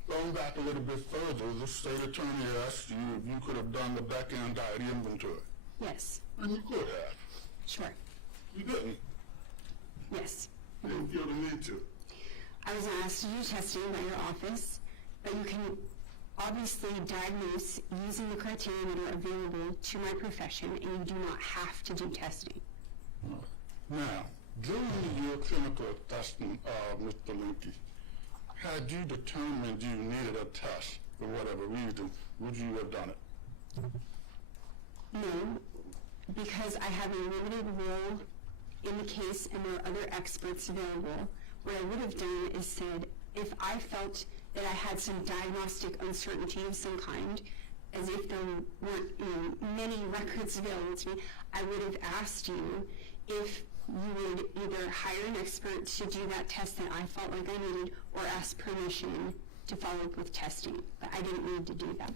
Going back a little bit further, the state attorney asked you if you could have done the back-end diary inventory. Yes, And you could have. sure. You didn't. Yes. You didn't feel the need to. I was asked to do testing by your office, but you can obviously diagnose using the criteria that are available to my profession, and you do not have to do testing. Now, during your clinical assessment of Mr. Lenke, had you determined you needed a test for whatever reason, would you have done it? No, because I have a limited role in the case and there are other experts available. What I would have done is said, if I felt that I had some diagnostic uncertainty of some kind, as if there weren't many records available to me, I would have asked you if you would either hire an expert to do that test that I felt like I needed, or ask permission to follow up with testing. But I didn't need to do that.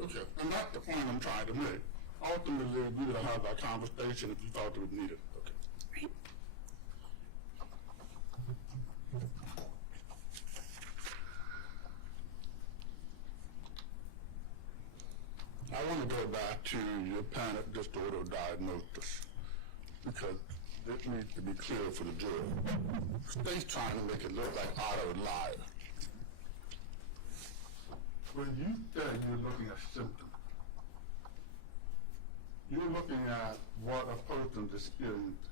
Okay, and that's the point I'm trying to make. Ultimately, we would have had that conversation if you thought it was needed. Okay. Right? I want to go back to your panic disorder diagnosis because this needs to be clear for the jury. The state's trying to make it look like Otto lied. When you say you're looking at symptoms, you're looking at what a person's experienced.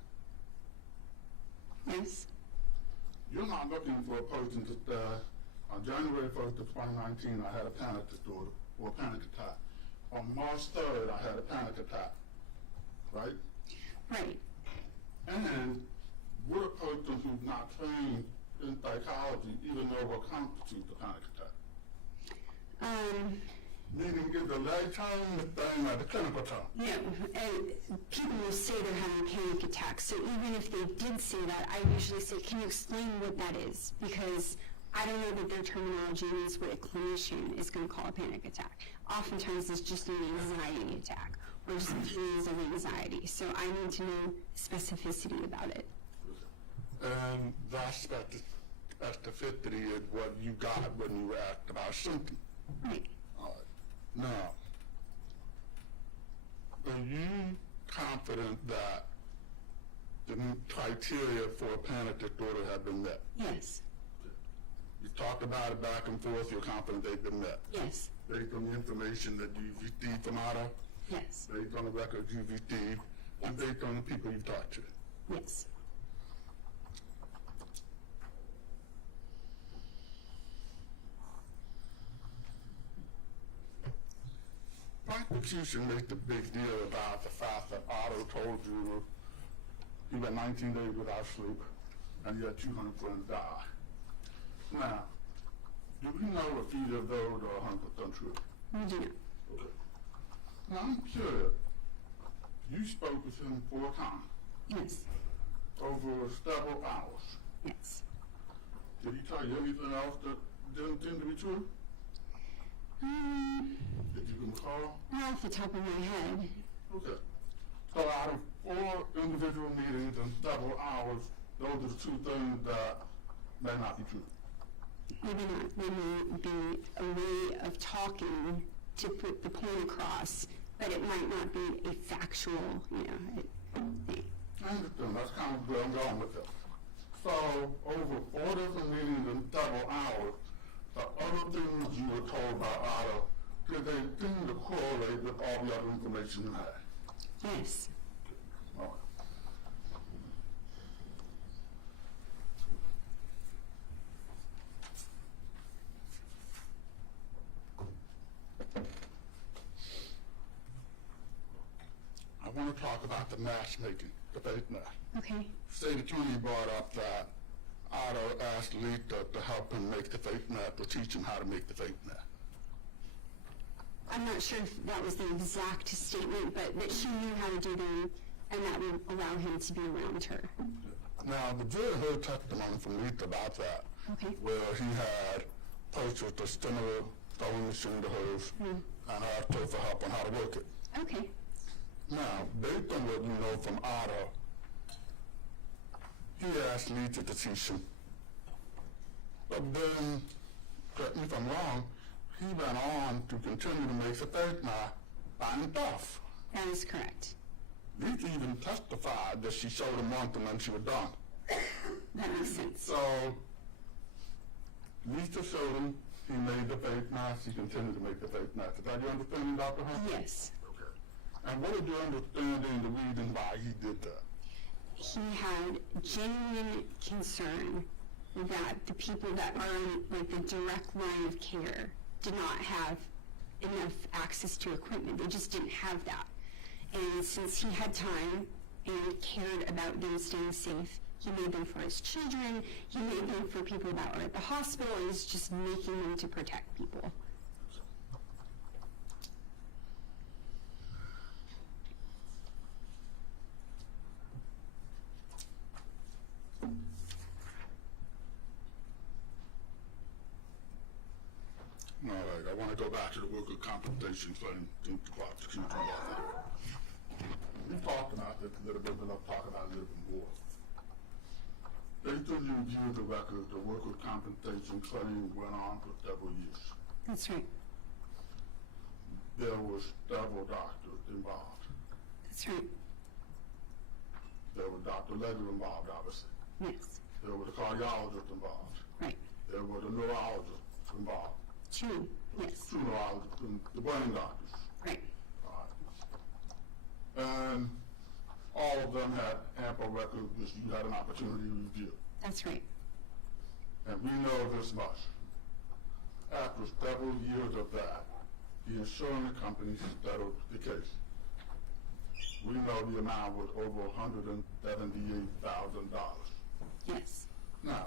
Yes. You're not looking for a person to, on January 1st of 2019, I had a panic disorder or a panic attack. On March 3rd, I had a panic attack, right? Right. And we're a person who's not trained in psychology even know what constitutes a panic attack. Meaning is the lay term the same as the clinical term. No, people will say they're having panic attacks. So even if they did say that, I usually say, can you explain what that is? Because I don't know that their terminology means what a clinician is going to call a panic attack. Oftentimes it's just an anxiety attack or just feelings of anxiety. So I need to know specificity about it. And that specificity is what you got when you were asked about symptoms. Right. All right. Now, are you confident that the criteria for a panic disorder have been met? Yes. You talked about it back and forth, you're confident they've been met? Yes. Based on the information that you've received from Otto, Yes. based on the records you've received, and based on the people you've talked to? Yes. Prosecution makes a big deal about the fact that Otto told you he went 19 days without sleep and you had 200 friends die. Now, do we know if either of those are 100% true? We do not. Okay. Now, I'm curious. You spoke with him 4 times Yes. over several hours. Yes. Did he tell you anything else that didn't seem to be true? Did you recall? Not off the top of my head. Okay. So out of 4 individual meetings and several hours, those are the 2 things that may not be true. Maybe not. There may be a way of talking to put the point across, but it might not be a factual, I understand. That's kind of where I'm going with it. So, over 4 different meetings in several hours, the other things you were told by Otto, did they seem to correlate with all the other information you had? Yes. Okay. I want to talk about the matchmaking, the fake match. Okay. State attorney brought up that Otto asked Lita to help him make the fake net, to teach him how to make the fake net. I'm not sure if that was the exact statement, but that she knew how to do them, and that would allow him to be around her. Now, the jury heard testimony from Lita about that, Okay. where he had purchased a similar sewing machine to hers and asked her for help on how to work it. Okay. Now, based on what you know from Otto, he asked Lita to teach him. But then, correct me if I'm wrong, he went on to continue to make the fake knife by himself. That is correct. Lita even testified that she showed him once and then she was done. That makes sense. So, Lita showed him, he made the fake knife, he continued to make the fake knife. Is that your understanding, Dr. Hunt? Yes. Okay. And what is your understanding, the reason why he did that? He had genuine concern that the people that are in like the direct line of care did not have enough access to equipment. They just didn't have that. And since he had time and cared about them staying safe, he made them for his children, he made them for people that were at the hospital, and he's just making them to protect people. All right, I want to go back to the worker compensation claim to the prosecution. We talked about this a little bit, but I'll talk about it a little bit more. Based on your review of the record, the worker compensation claim went on for several years. That's right. There was several doctors involved. That's right. There was Dr. Lenke involved, obviously. Yes. There was a cardiologist involved. Right. There was a neurologist involved. 2. Yes. 2 neurologists and the brain doctors. Right. And all of them had ample records which you had an opportunity to review. That's right. And we know this much. After several years of that, the insurance company settled the case. We know the amount was over $178,000. Yes. Now,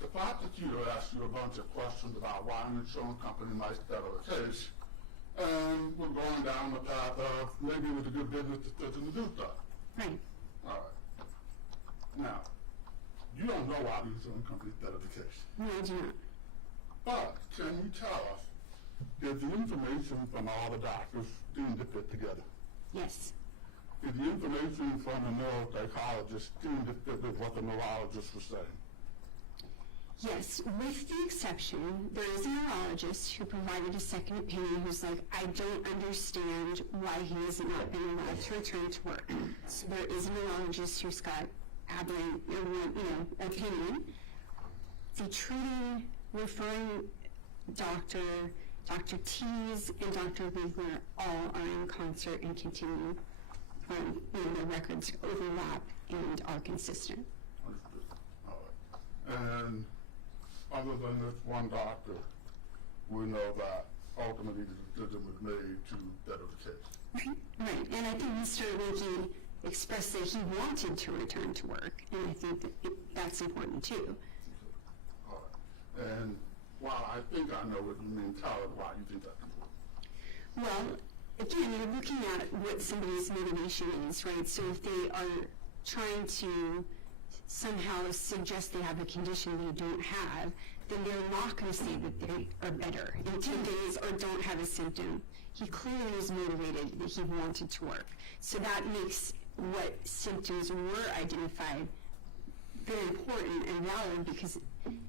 the prosecutor asked you a bunch of questions about why an insurance company might settle a case, and we're going down the path of maybe it was a good business decision to do so. Right. All right. Now, you don't know why the insurance company settled the case. No, I do not. But can you tell us, did the information from all the doctors seem to fit together? Yes. Did the information from the neuropsychologist seem to fit with what the neurologist was saying? Yes, with the exception, there is a neurologist who provided a second opinion who's like, I don't understand why he has not been allowed to return to work. So there is a neurologist who's got aberrant, opinion. The treating, referring doctor, Dr. Tees and Dr. Wiegler all are in concert and continue. Their records overlap and are consistent. Understood. All right. And other than this one doctor, we know that ultimately the decision was made to settle the case. Right. And I think Mr. Lenke expressed that he wanted to return to work, and I think that that's important too. All right. And while I think I know what you mean, tell us why you think that's important. Well, again, you're looking at what somebody's motivation is, right? So if they are trying to somehow suggest they have a condition they don't have, then they're not going to say that they are better in 10 days or don't have a symptom. He clearly was motivated that he wanted to work. So that makes what symptoms were identified very important and valid because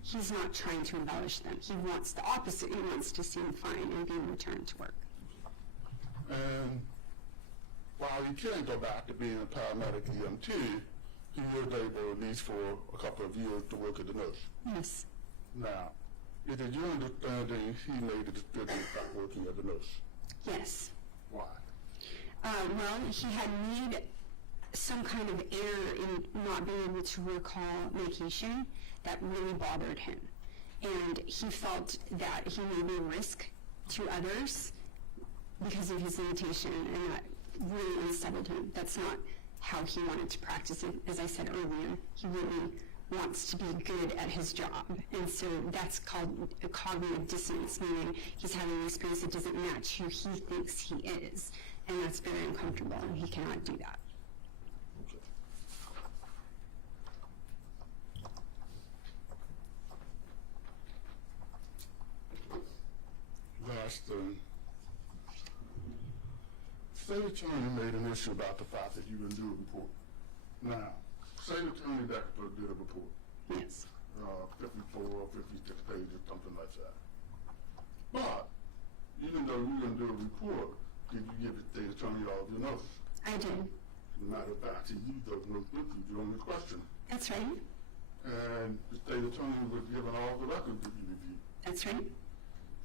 he's not trying to embellish them. He wants the opposite. He wants to seem fine and be returned to work. And while he can go back to being a paramedic EMT, he was able, at least for a couple of years, to work as a nurse. Yes. Now, is it your understanding he made a decision to stop working as a nurse? Yes. Why? Well, he had made some kind of error in not being able to recall medication that really bothered him. And he felt that he may be a risk to others because of his limitation, and that really unsettled him. That's not how he wanted to practice it. As I said earlier, he really wants to be good at his job. And so that's called a cognitive dissonance, meaning he's having an experience that doesn't match who he thinks he is. And that's very uncomfortable, and he cannot do that. Last thing. State attorney made an issue about the fact that you didn't do a report. Now, state attorney Dexter did a report. Yes. 54 or 56 pages, something like that. But, even though you didn't do a report, did you give the state attorney all of your notes? I did. As a matter of fact, he used those notes with you during the question. That's right. And the state attorney was given all the records that you reviewed. That's right.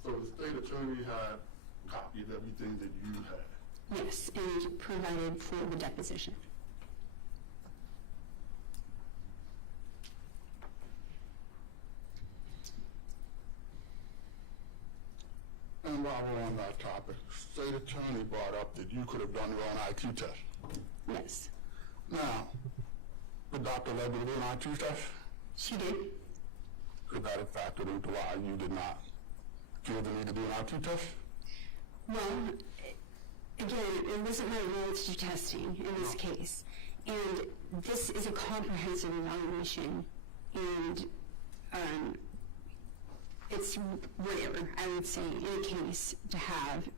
So the state attorney had copied everything that you had. Yes, and provided for the deposition. And while we're on that topic, state attorney brought up that you could have done your own IQ test. Yes. Now, did Dr. Lenke do an IQ test? She did. Could that have factored into why you did not feel the need to do an IQ test? Well, again, it wasn't my role to do testing in this case. And this is a comprehensive evaluation, and it's rare, I would say, in a case to have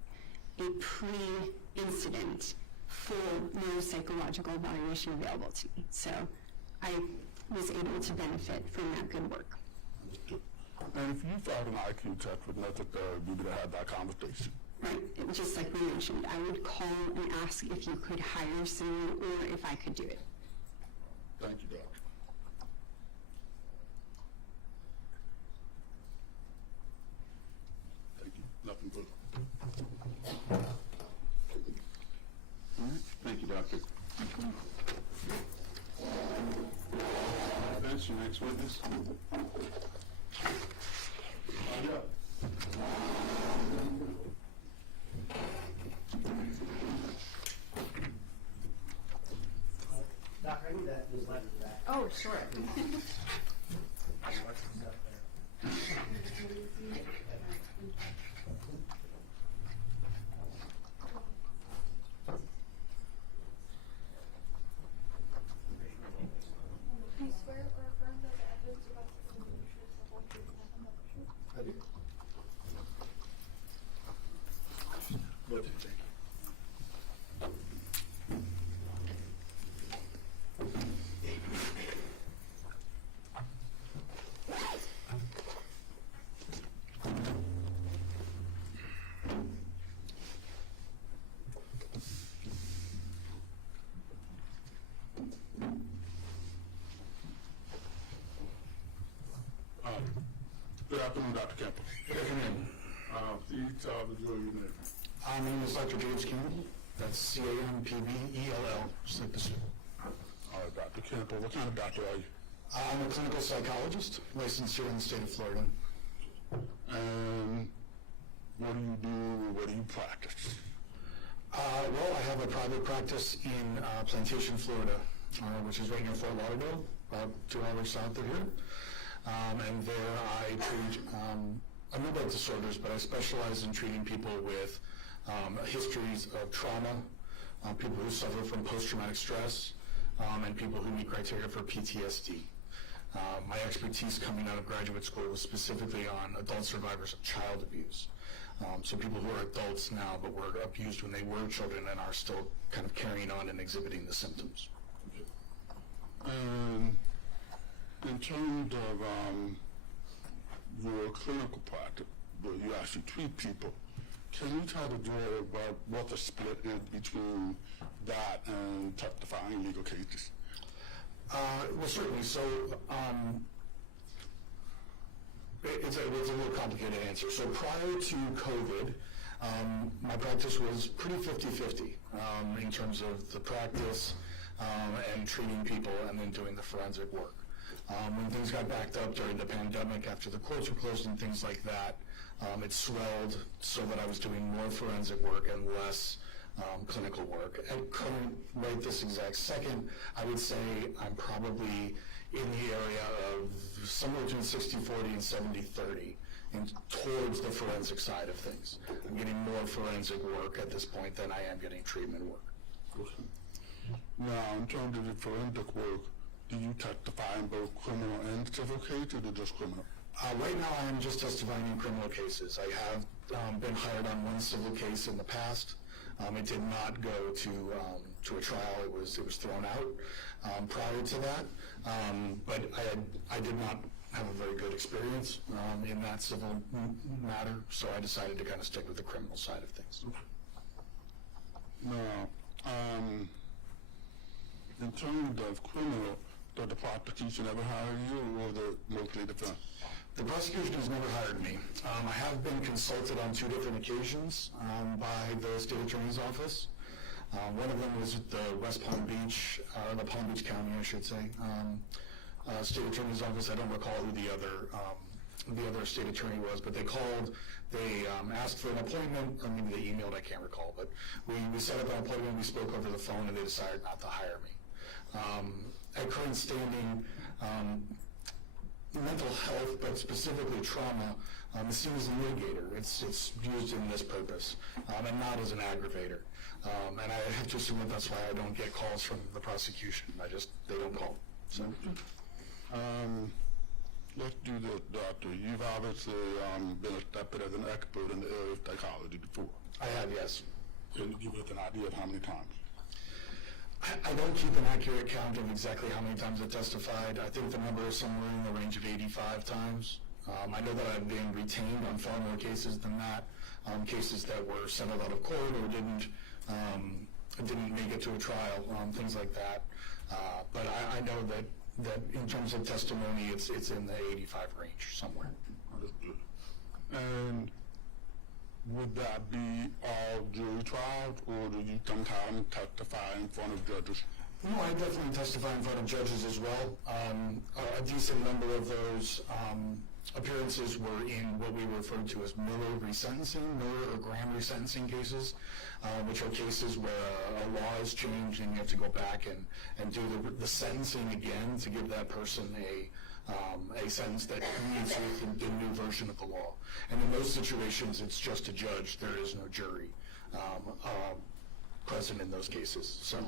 a pre-incident full neuropsychological evaluation available to me. So I was able to benefit from that good work. And if you filed an IQ test with necessary, you would have had that conversation. Right, it was just like we mentioned, I would call and ask if you could hire someone or if I could do it. Thank you, Doctor. Thank you. Nothing further. All right, thank you, Doctor. Vince, your next witness. Yeah. Doc, I need those letters back. Oh, sure. What's this up there? Do you swear or affirm that the evidence about the conviction is the whole truth and nothing but the truth? I do. What do you think? Good afternoon, Dr. Campbell. Good afternoon. Please tell the jury your name. My name is Dr. James Campbell. That's C-A-M-P-B-E-L-L, just like the soup. All right, Dr. Campbell, what kind of doctor are you? I'm a clinical psychologist, licensed here in the state of Florida. And what do you do, what do you practice? Well, I have a private practice in Plantation, Florida, which is right near Fort Lauderdale, about 2 hours south of here. And there I treat a number of disorders, but I specialize in treating people with histories of trauma, people who suffer from post-traumatic stress, and people who meet criteria for PTSD. My expertise coming out of graduate school was specifically on adult survivors of child abuse. So people who are adults now but were abused when they were children and are still kind of carrying on and exhibiting the symptoms. And in terms of your clinical practice, where you actually treat people, Can you tell the jury about what the split is between that and testifying legal cases? Well, certainly. So it's a little complicated answer. So prior to COVID, my practice was pretty 50-50 in terms of the practice and treating people and then doing the forensic work. When things got backed up during the pandemic, after the courts were closed and things like that, it swelled so that I was doing more forensic work and less clinical work. At current, right this exact second, I would say I'm probably in the area of somewhere between 60-40 and 70-30 towards the forensic side of things. I'm getting more forensic work at this point than I am getting treatment work. Now, in terms of the forensic work, do you testify in both criminal and civil cases or just criminal? Right now I am just testifying in criminal cases. I have been hired on one civil case in the past. It did not go to a trial. It was thrown out prior to that. But I did not have a very good experience in that civil matter, so I decided to kind of stick with the criminal side of things. Now, in terms of criminal, did the prosecution ever hire you, or was it mostly defense? The prosecution has never hired me. I have been consulted on 2 different occasions by the state attorney's office. One of them was at the West Palm Beach, or the Palm Beach County, I should say, state attorney's office. I don't recall who the other state attorney was, but they called. They asked for an appointment, or maybe they emailed. I can't recall, but we set up an appointment. We spoke over the phone, and they decided not to hire me. At current standing, mental health, but specifically trauma, is seen as a mitigator. It's used in this purpose, and not as an aggravator. And I have to assume that that's why I don't get calls from the prosecution. They don't call. So. Let's do this, Doctor. You've obviously been accepted as an expert in the area of psychology before. I have, yes. Can you give us an idea of how many times? I don't keep an accurate count of exactly how many times I testified. I think the number is somewhere in the range of 85 times. I know that I've been retained on far more cases than that, cases that were settled out of court or didn't make it to a trial, things like that. But I know that in terms of testimony, it's in the 85 range somewhere. Understood. And would that be all jury trials, or do you sometimes testify in front of judges? No, I definitely testify in front of judges as well. A decent number of those appearances were in what we refer to as Miller or Graham resentencing cases, which are cases where a law is changed and you have to go back and do the sentencing again to give that person a sentence that meets with the new version of the law. And in those situations, it's just a judge. There is no jury present in those cases. So,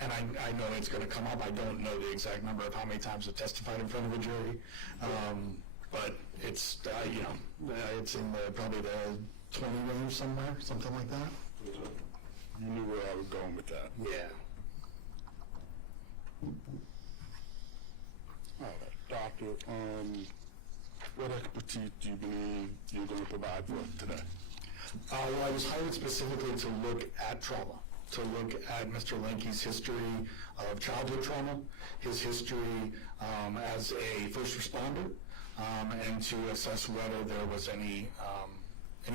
and I know it's going to come up. I don't know the exact number of how many times I've testified in front of a jury, but it's it's in probably the 20 range somewhere, something like that. You knew where I was going with that. Yeah. All right, Doctor, what expertise do you believe you're going to provide for us today? Well, I was hired specifically to look at trauma, to look at Mr. Lenke's history of childhood trauma, his history as a first responder, and to assess whether there was any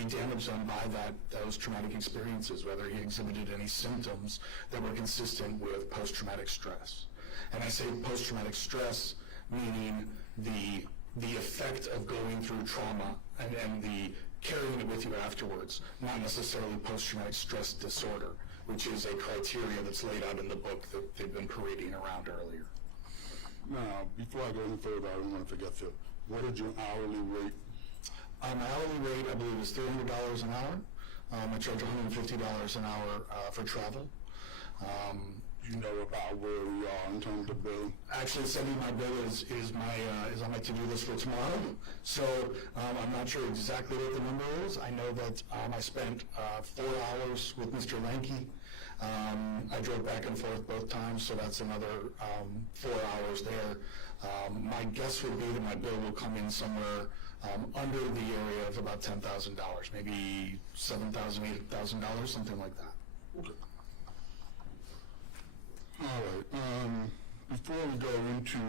damage done by those traumatic experiences, whether he exhibited any symptoms that were consistent with post-traumatic stress. And I say post-traumatic stress, meaning the effect of going through trauma and the carrying it with you afterwards, not necessarily post-traumatic stress disorder, which is a criteria that's laid out in the book that they've been parading around earlier. Now, before I go any further, I don't want to forget this. What is your hourly rate? My hourly rate, I believe, is $300 an hour. I charge $150 an hour for travel. You know about where we are in terms of bill? Actually, sending my bill is on my to-do list for tomorrow. So I'm not sure exactly what the number is. I know that I spent 4 hours with Mr. Lenke. I drove back and forth both times, so that's another 4 hours there. My guess would be that my bill will come in somewhere under the area of about $10,000, maybe $7,000, $8,000, something like that. Okay. All right. Before we go into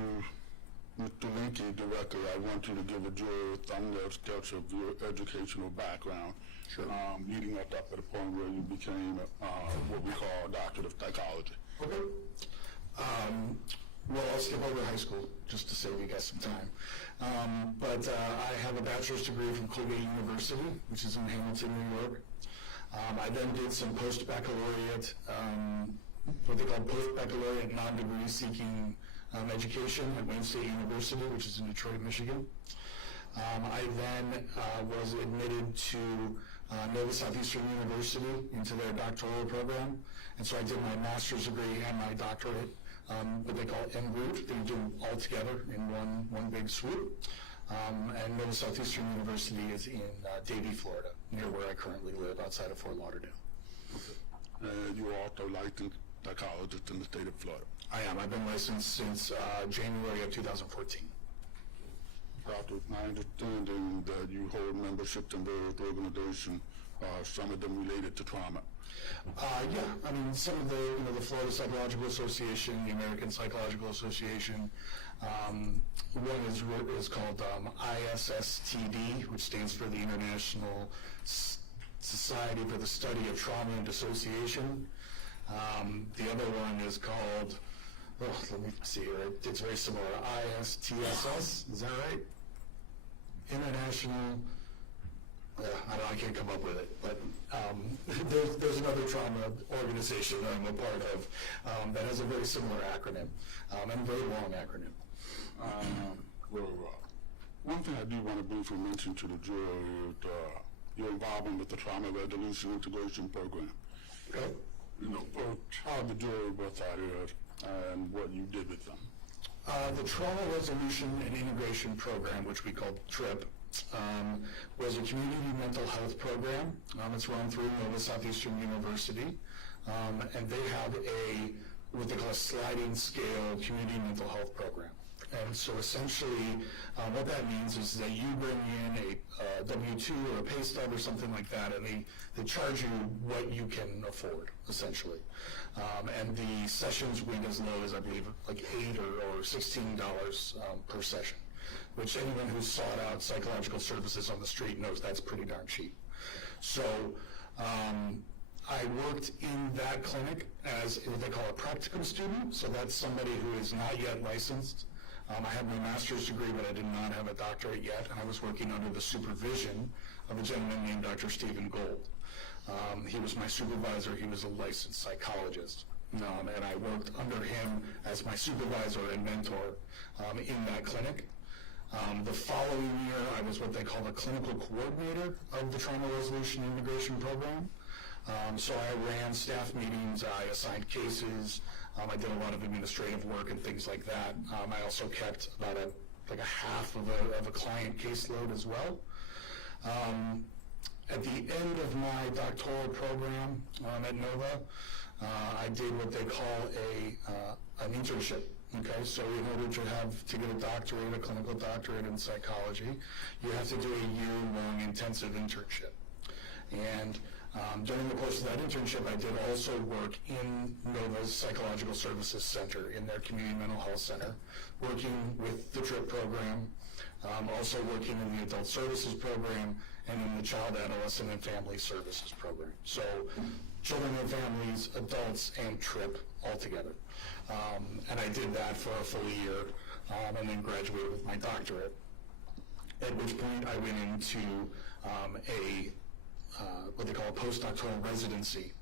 Mr. Lenke directly, I want you to give a jury a thumbnail sketch of your educational background. Sure. Leading up to the point where you became what we call a doctorate of psychology. Okay. Well, I'll skip over high school just to save you guys some time. But I have a bachelor's degree from Colgate University, which is in Hamilton, New York. I then did some post-baccalaureate, what they call post-baccalaureate non-degree seeking education at Wayne State University, which is in Detroit, Michigan. I then was admitted to Nova Southeastern University into their doctoral program. And so I did my master's degree and my doctorate, what they call en route. They do them all together in one big swoop. And Nova Southeastern University is in Davie, Florida, near where I currently live, outside of Fort Lauderdale. You are also licensed psychologist in the state of Florida. I am. I've been licensed since January of 2014. Doctor, my understanding that you hold memberships in various organizations, some of them related to trauma. Yeah, I mean, some of the Florida Psychological Association, the American Psychological Association. One is called ISSTD, which stands for the International Society for the Study of Trauma and Dissociation. The other one is called, let me see, it's very similar, ISTSS, is that right? International, I can't come up with it, but there's another trauma organization that I'm a part of that has a very similar acronym, and a very long acronym. One thing I do want to briefly mention to the jury is your involvement with the Trauma Resolution Integration Program. Okay. How the jury was that is and what you did with them. The Trauma Resolution and Integration Program, which we call TRIP, was a community mental health program. It's run through Nova Southeastern University, and they have what they call a sliding scale community mental health program. And so essentially, what that means is that you bring in a W-2 or a pay stub or something like that, and they charge you what you can afford, essentially. And the sessions went as low as, I believe, like $8 or $16 per session, which anyone who's sought out psychological services on the street knows that's pretty darn cheap. So I worked in that clinic as what they call a practicum student, so that's somebody who is not yet licensed. I had my master's degree, but I did not have a doctorate yet, and I was working under the supervision of a gentleman named Dr. Stephen Gold. He was my supervisor. He was a licensed psychologist, and I worked under him as my supervisor and mentor in that clinic. The following year, I was what they call the clinical coordinator of the Trauma Resolution Integration Program. So I ran staff meetings, I assigned cases, I did a lot of administrative work and things like that. I also kept about a half of a client caseload as well. At the end of my doctoral program at Nova, I did what they call an internship. Okay, so in order to get a doctorate, a clinical doctorate in psychology, you have to do a year-long intensive internship. And during the course of that internship, I did also work in Nova's Psychological Services Center, in their Community Mental Health Center, working with the TRIP program, also working in the Adult Services program, and in the Child, Adolescent, and Family Services program. So children and families, adults, and TRIP all together. And I did that for a full year, and then graduated with my doctorate, at which point I went into what they call a postdoctoral residency.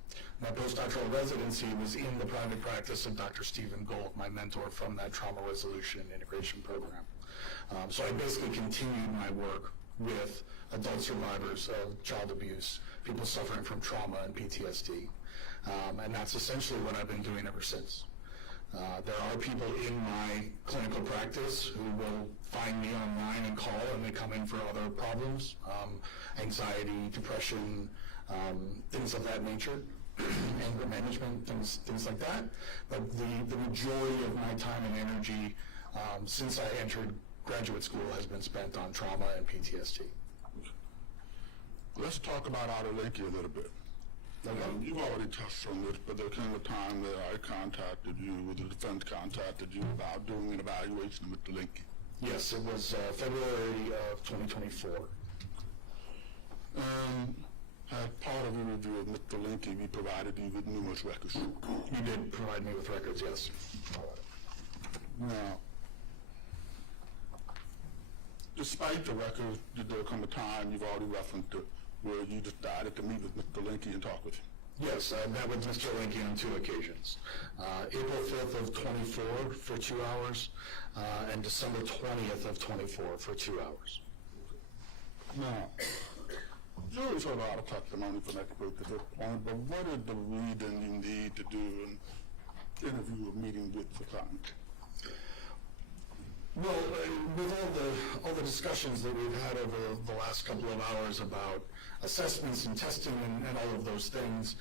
That postdoctoral residency was in the private practice of Dr. Stephen Gold, my mentor from that Trauma Resolution and Integration Program. So I basically continued my work with adult survivors of child abuse, people suffering from trauma and PTSD. And that's essentially what I've been doing ever since. There are people in my clinical practice who will find me online and call, and they come in for other problems, anxiety, depression, things of that nature, anger management, things like that. But the majority of my time and energy since I entered graduate school has been spent on trauma and PTSD. Let's talk about Otto Lenke a little bit. You've already touched on this, but there came a time that I contacted you, the defense contacted you about doing an evaluation of Mr. Lenke. Yes, it was February of 2024. As part of your review of Mr. Lenke, we provided you with numerous records. You did provide me with records, yes. Now, despite the records, did there come a time you've already referenced to where you decided to meet with Mr. Lenke and talk with him? Yes, I met with Mr. Lenke on 2 occasions. April 5th of 24 for 2 hours, and December 20th of 24 for 2 hours. Now, jury's heard a lot of testimony from experts at this point, but what is the reading you need to do an interview or meeting with the client? Well, with all the discussions that we've had over the last couple of hours about assessments and testing and all of those things,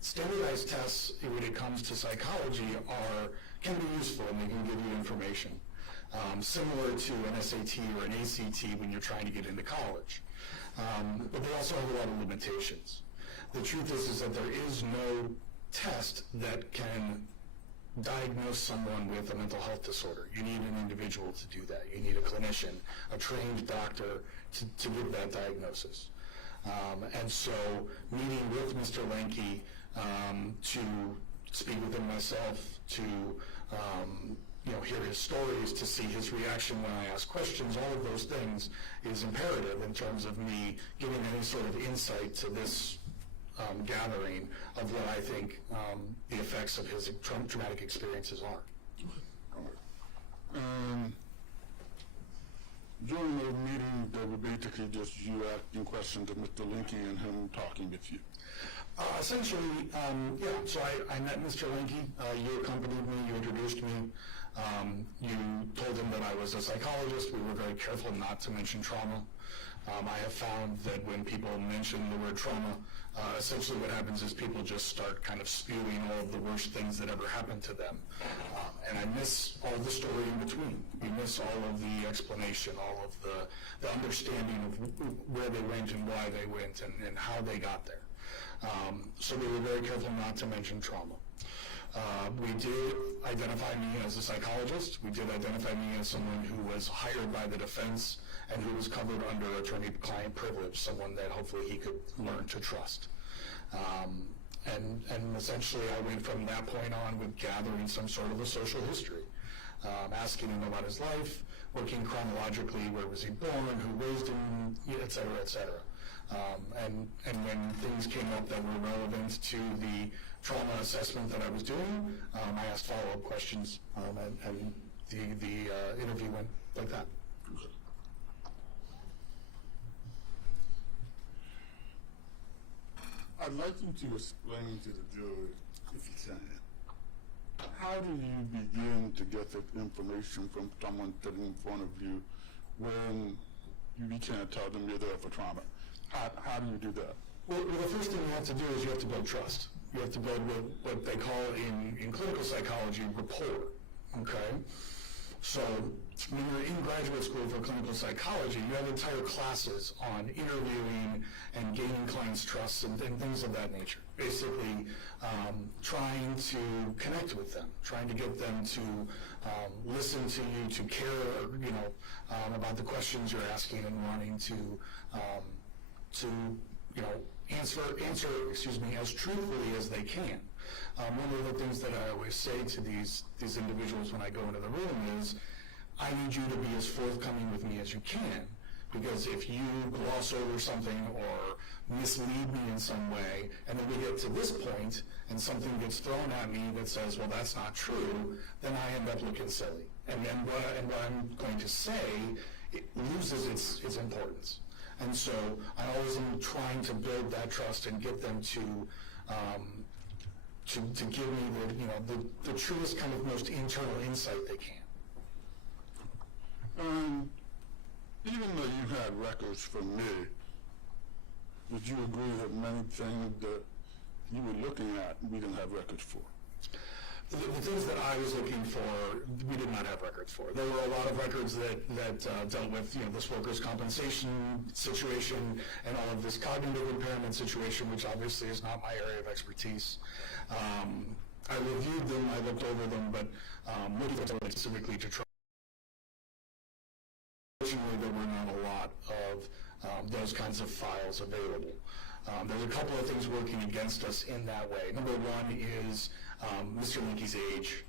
standardized tests when it comes to psychology can be useful and they can give you information, similar to an SAT or an ACT when you're trying to get into college. But they also have a lot of limitations. The truth is that there is no test that can diagnose someone with a mental health disorder. You need an individual to do that. You need a clinician, a trained doctor to give that diagnosis. And so meeting with Mr. Lenke to speak with him myself, to hear his stories, to see his reaction when I ask questions, all of those things is imperative in terms of me giving any sort of insight to this gathering of what I think the effects of his traumatic experiences are. All right. During those meetings, they were basically just you asking questions of Mr. Lenke and him talking with you. Essentially, yeah. So I met Mr. Lenke. You accompanied me. You introduced me. You told him that I was a psychologist. We were very careful not to mention trauma. I have found that when people mention the word trauma, essentially what happens is people just start kind of spewing all of the worst things that ever happened to them. And I miss all the story in between. We miss all of the explanation, all of the understanding of where they went and why they went and how they got there. So we were very careful not to mention trauma. We did identify me as a psychologist. We did identify me as someone who was hired by the defense and who was covered under attorney-client privilege, someone that hopefully he could learn to trust. And essentially I went from that point on with gathering some sort of a social history, asking him about his life, working chronologically, where was he born, who raised him, et cetera, et cetera. And when things came up that were relevant to the trauma assessment that I was doing, I asked follow-up questions, and the interview went like that. I'd like you to explain to the jury, if you can, how do you begin to get that information from someone sitting in front of you when you can't tell them you're there for trauma? How do you do that? Well, the first thing you have to do is you have to build trust. You have to build what they call in clinical psychology rapport, okay? So when you're in graduate school for clinical psychology, you have entire classes on interviewing and gaining clients' trust and things of that nature. Basically, trying to connect with them, trying to get them to listen to you, to care, about the questions you're asking and wanting to answer, as truthfully as they can. One of the things that I always say to these individuals when I go into the room is, I need you to be as forthcoming with me as you can, because if you gloss over something or mislead me in some way, and then we get to this point and something gets thrown at me that says, well, that's not true, then I end up looking silly. And then what I'm going to say, it loses its importance. And so I always am trying to build that trust and get them to give me the truest kind of most internal insight they can. Even though you had records from me, would you agree that many things that you were looking at we didn't have records for? The things that I was looking for, we did not have records for. There were a lot of records that dealt with, this workers' compensation situation and all of this cognitive impairment situation, which obviously is not my area of expertise. I reviewed them, I looked over them, but looking at them specifically to try. Fortunately, there were not a lot of those kinds of files available. There's a couple of things working against us in that way. Number one is Mr. Lenke's age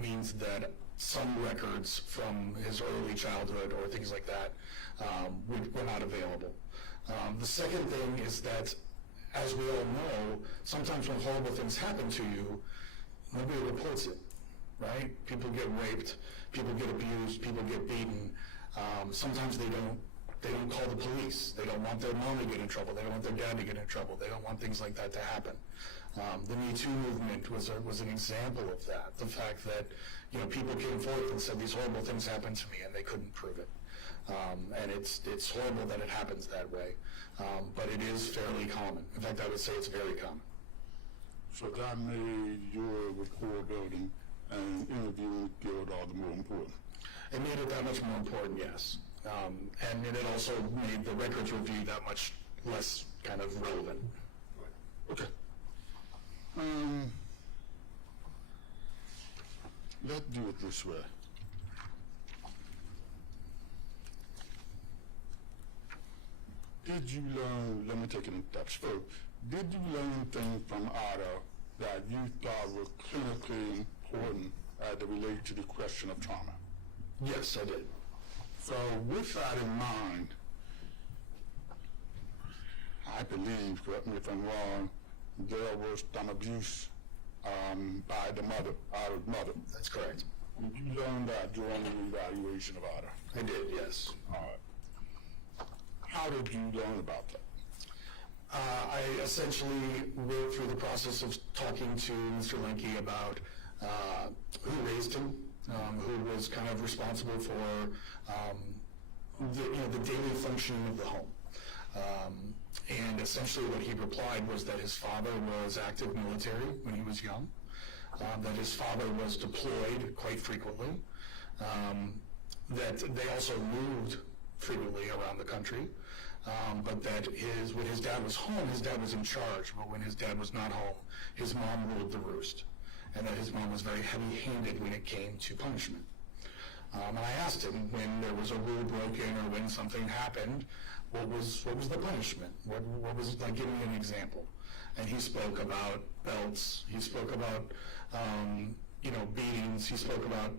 means that some records from his early childhood or things like that were not available. The second thing is that, as we all know, sometimes when horrible things happen to you, nobody reports it, right? People get raped, people get abused, people get beaten. Sometimes they don't call the police. They don't want their mom to get in trouble. They don't want their dad to get in trouble. They don't want things like that to happen. The Me Too movement was an example of that. The fact that people came forth and said these horrible things happened to me and they couldn't prove it. And it's horrible that it happens that way. But it is fairly common. In fact, I would say it's very common. So that made your report building and interviewing Guild all the more important. It made it that much more important, yes. And it also made the records review that much less kind of relevant. Okay. Let's do it this way. Did you learn, let me take it in steps first, did you learn things from Otto that you thought were clinically important as it relates to the question of trauma? Yes, I did. So with that in mind, I believe, correct me if I'm wrong, there was some abuse by the mother, Otto's mother. That's correct. Did you learn that during the evaluation of Otto? I did, yes. All right. How did you learn about that? I essentially went through the process of talking to Mr. Lenke about who raised him, who was kind of responsible for the daily functioning of the home. And essentially what he replied was that his father was active military when he was young, that his father was deployed quite frequently, that they also moved frequently around the country, but that when his dad was home, his dad was in charge, but when his dad was not home, his mom ruled the roost, and that his mom was very heavy-handed when it came to punishment. And I asked him when there was a rule broken or when something happened, what was the punishment? What was, like, give me an example. And he spoke about belts, he spoke about, beatings, he spoke about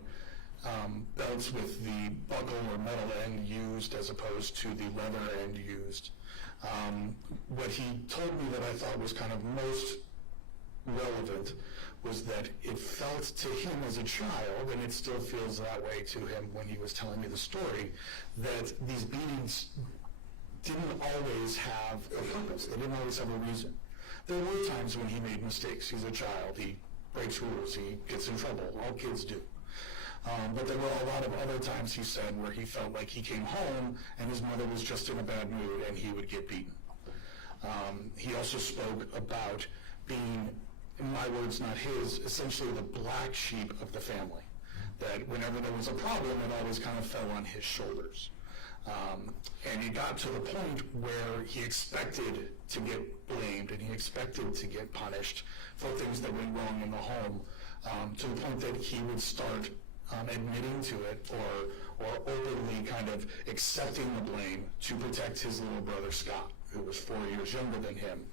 belts with the buckle or metal end used as opposed to the leather end used. What he told me that I thought was kind of most relevant was that it felt to him as a child, and it still feels that way to him when he was telling me the story, that these beatings didn't always have a purpose. They didn't always have a reason. There were times when he made mistakes. He's a child. He breaks rules. He gets in trouble. All kids do. But there were a lot of other times, he said, where he felt like he came home and his mother was just in a bad mood and he would get beaten. He also spoke about being, in my words, not his, essentially the black sheep of the family. That whenever there was a problem, it always kind of fell on his shoulders. And he got to the point where he expected to get blamed and he expected to get punished for things that went wrong in the home, to the point that he would start admitting to it or openly kind of accepting the blame to protect his little brother Scott, who was 4 years younger than him.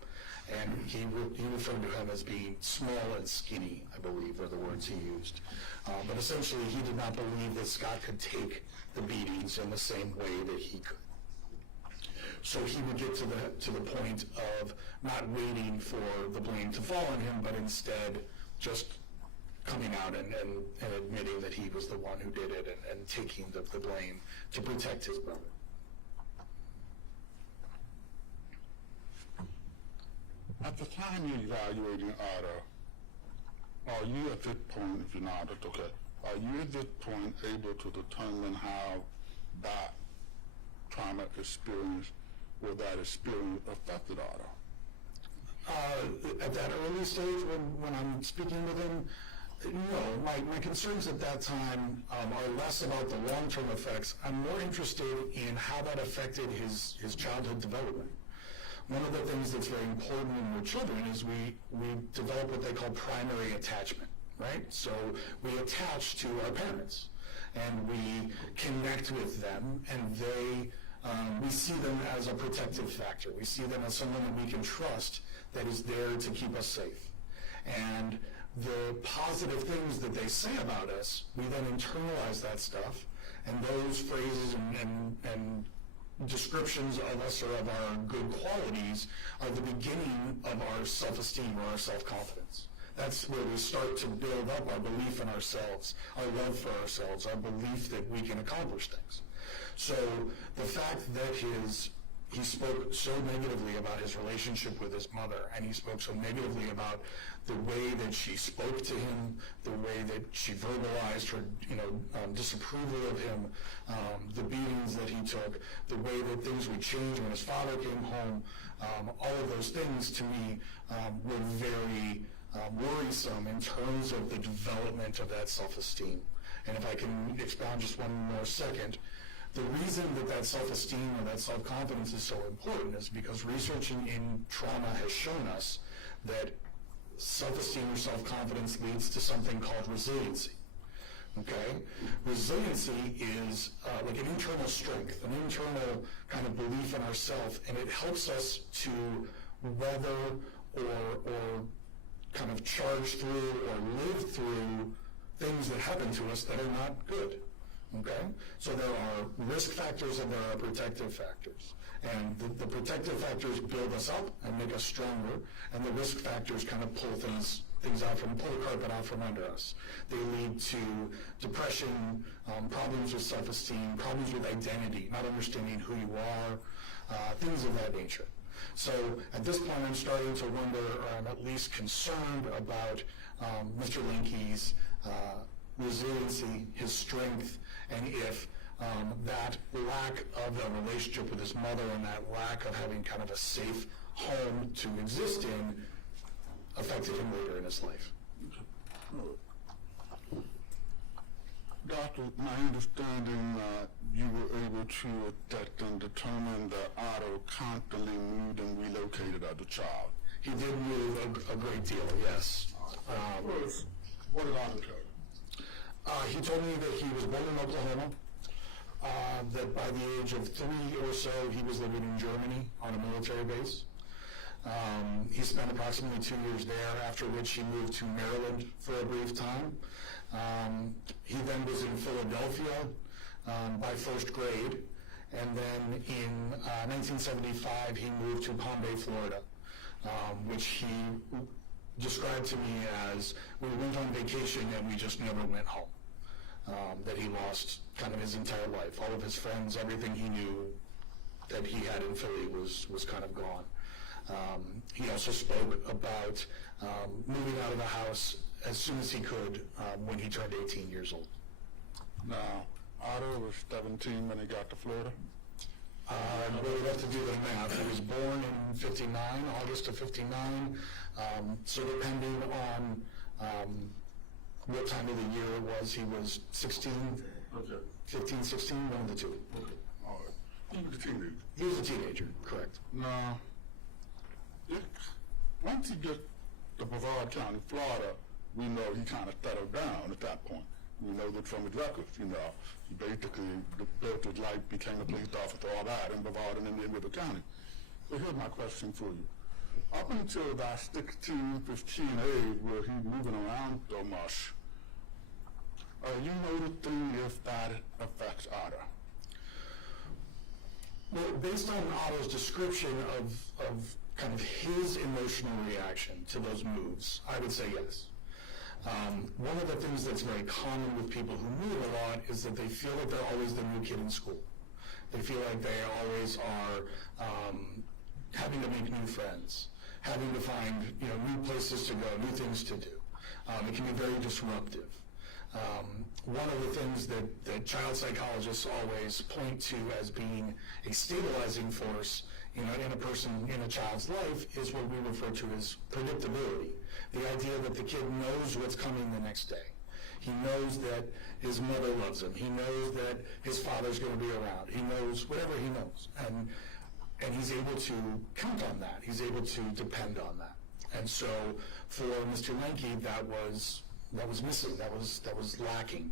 And he referred to him as being small and skinny, I believe, were the words he used. But essentially, he did not believe that Scott could take the beatings in the same way that he could. So he would get to the point of not waiting for the blame to fall on him, but instead just coming out and admitting that he was the one who did it and taking the blame to protect his brother. At the time you're evaluating Otto, are you at this point, if you're not, it's okay, are you at this point able to determine how that trauma experience or that experience affected Otto? At that early stage when I'm speaking with him, No, my concerns at that time are less about the long-term effects. I'm more interested in how that affected his childhood development. One of the things that's very important when we're children is we develop what they call primary attachment, right? So we attach to our parents, and we connect with them, and we see them as a protective factor. We see them as someone that we can trust that is there to keep us safe. And the positive things that they say about us, we then internalize that stuff, and those phrases and descriptions of us or of our good qualities are the beginning of our self-esteem or our self-confidence. That's where we start to build up our belief in ourselves, our love for ourselves, our belief that we can accomplish things. So the fact that he spoke so negatively about his relationship with his mother, and he spoke so negatively about the way that she spoke to him, the way that she verbalized her, disapproval of him, the beatings that he took, the way that things would change when his father came home, all of those things to me were very worrisome in terms of the development of that self-esteem. And if I can expound just one more second, the reason that self-esteem or that self-confidence is so important is because researching in trauma has shown us that self-esteem or self-confidence leads to something called resiliency. Okay? Resiliency is like an internal strength, an internal kind of belief in ourselves, and it helps us to weather or kind of charge through or live through things that happen to us that are not good. Okay? So there are risk factors and there are protective factors. And the protective factors build us up and make us stronger, and the risk factors kind of pull pull the carpet out from under us. They lead to depression, problems with self-esteem, problems with identity, not understanding who you are, things of that nature. So at this point, I'm starting to wonder, or I'm at least concerned about Mr. Lenke's resiliency, his strength, and if that lack of a relationship with his mother and that lack of having kind of a safe home to exist in affected him later in his life. Doctor, my understanding you were able to detect and determine that Otto constantly moved and relocated as a child. He did move a great deal, yes. What did Otto tell you? He told me that he was born in Oklahoma, that by the age of 3 or so he was living in Germany on a military base. He spent approximately 2 years there, after which he moved to Maryland for a brief time. He then was in Philadelphia by first grade, and then in 1975 he moved to Palm Bay, Florida, which he described to me as, we went on vacation and we just never went home. That he lost kind of his entire life. All of his friends, everything he knew that he had in Philly was kind of gone. He also spoke about moving out of the house as soon as he could when he turned 18 years old. Now, Otto was 17 when he got to Florida? We'll have to do the math. He was born in 59, August of 59. So depending on what time of the year it was, he was 16, 15, 16, one of the two. Okay. All right. He was a teenager. He was a teenager, correct. Now, once he gets to Brevard County, Florida, we know he kind of settled down at that point. We know that from his records, he basically built his life, became a police officer, all that, in Brevard and in River County. So here's my question for you. Up until about 16, 15 age, where he's moving around so much, are you noticing if that affects Otto? Well, based on Otto's description of kind of his emotional reaction to those moves, I would say yes. One of the things that's very common with people who move a lot is that they feel that they're always the new kid in school. They feel like they always are having to make new friends, having to find new places to go, new things to do. It can be very disruptive. One of the things that child psychologists always point to as being a stabilizing force in a child's life is what we refer to as predictability. The idea that the kid knows what's coming the next day. He knows that his mother loves him. He knows that his father's going to be around. He knows whatever he knows. And he's able to count on that. He's able to depend on that. And so for Mr. Lenke, that was missing. That was lacking.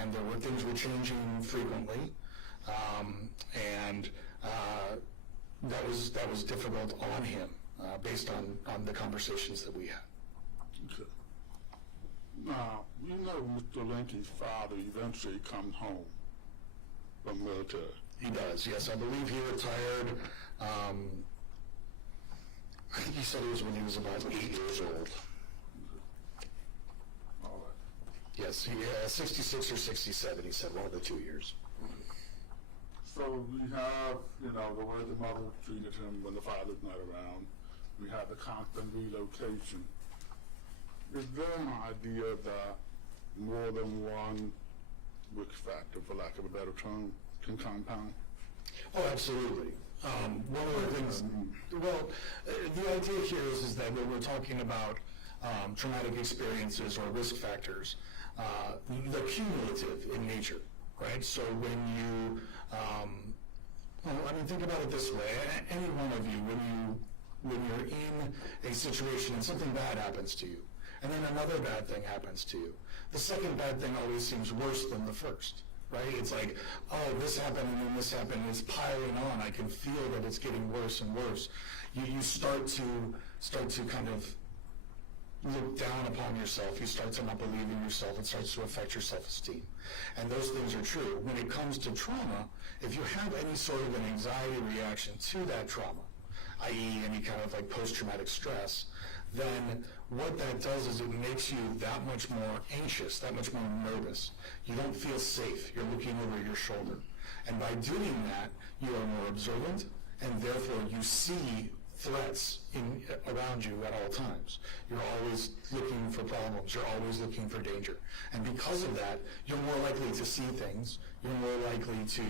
And there were things were changing frequently. That was difficult on him based on the conversations that we had. Okay. Now, we know Mr. Lenke's father eventually comes home from military. He does, yes. I believe he retired, I think he said it was when he was about 8 years old. All right. Yes, 66 or 67, he said, one of the 2 years. So we have, the way the mother treated him when the father's not around. We have the constant relocation. Is there an idea that more than one risk factor, for lack of a better term, can compound? Oh, absolutely. One of the things, the idea here is that when we're talking about traumatic experiences or risk factors, they're cumulative in nature, right? So when you, think about it this way. Any one of you, when you're in a situation and something bad happens to you, and then another bad thing happens to you, the second bad thing always seems worse than the first. Right? It's like, oh, this happened and then this happened. It's piling on. I can feel that it's getting worse and worse. You start to kind of look down upon yourself. You start to not believe in yourself. It starts to affect your self-esteem. And those things are true. When it comes to trauma, if you have any sort of an anxiety reaction to that trauma, i.e. any kind of like post-traumatic stress, then what that does is it makes you that much more anxious, that much more nervous. You don't feel safe. You're looking over your shoulder. And by doing that, you are more observant, and therefore you see threats around you at all times. You're always looking for problems. You're always looking for danger. And because of that, you're more likely to see things. You're more likely to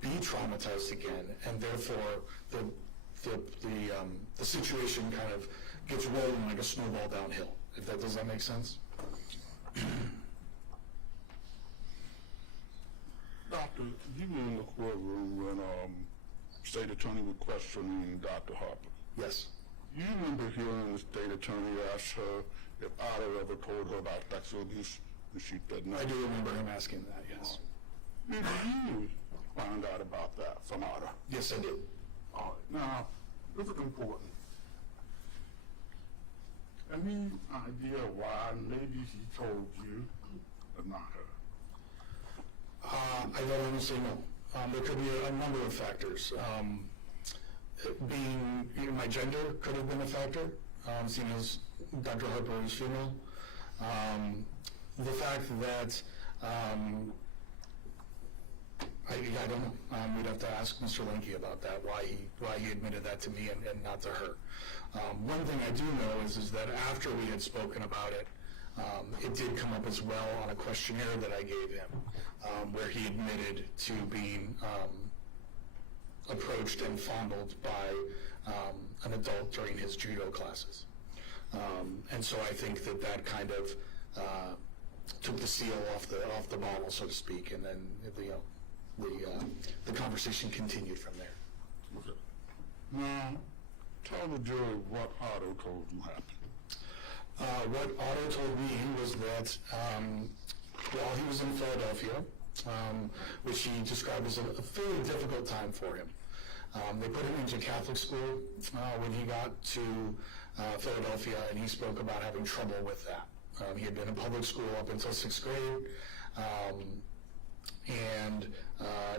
be traumatized again, and therefore the situation kind of gets rolling like a snowball downhill. Does that make sense? Doctor, you were in the courtroom when state attorney was questioning Dr. Harper. Yes. You remember hearing the state attorney ask her if Otto ever told her about sexual abuse, and she said no. I do remember him asking that, yes. Did you find out about that from Otto? Yes, I did. All right. Now, this is important. Any idea why maybe he told you, but not her? I don't honestly know. There could be a number of factors. My gender could have been a factor, seeing as Dr. Harper is female. The fact that I don't know. We'd have to ask Mr. Lenke about that, why he admitted that to me and not to her. One thing I do know is that after we had spoken about it, it did come up as well on a questionnaire that I gave him, where he admitted to being approached and fondled by an adult during his judo classes. And so I think that kind of took the seal off the bottle, so to speak, and then the conversation continued from there. Okay. Now, tell the jury what Otto told you happened. What Otto told me was that while he was in Philadelphia, which he described as a fairly difficult time for him, they put him into Catholic school when he got to Philadelphia, and he spoke about having trouble with that. He had been in public school up until 6th grade, and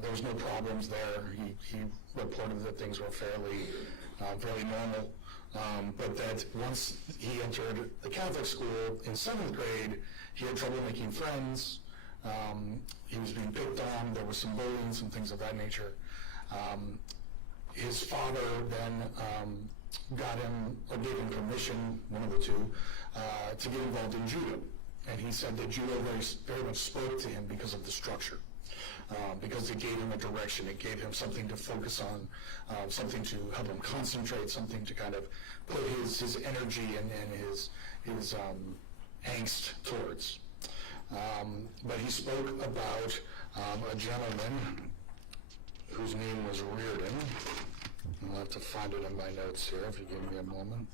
there was no problems there. He reported that things were fairly normal, but that once he entered the Catholic school in 7th grade, he had trouble making friends. He was being picked on. There was some bullying, some things of that nature. His father then got him, or gave him permission, one of the two, to get involved in judo. And he said that judo very much spoke to him because of the structure. because it gave him a direction, it gave him something to focus on, something to help him concentrate, something to kind of put his energy and his angst towards. But he spoke about a gentleman whose name was Reardon. I'll have to find it in my notes here if you give me a moment.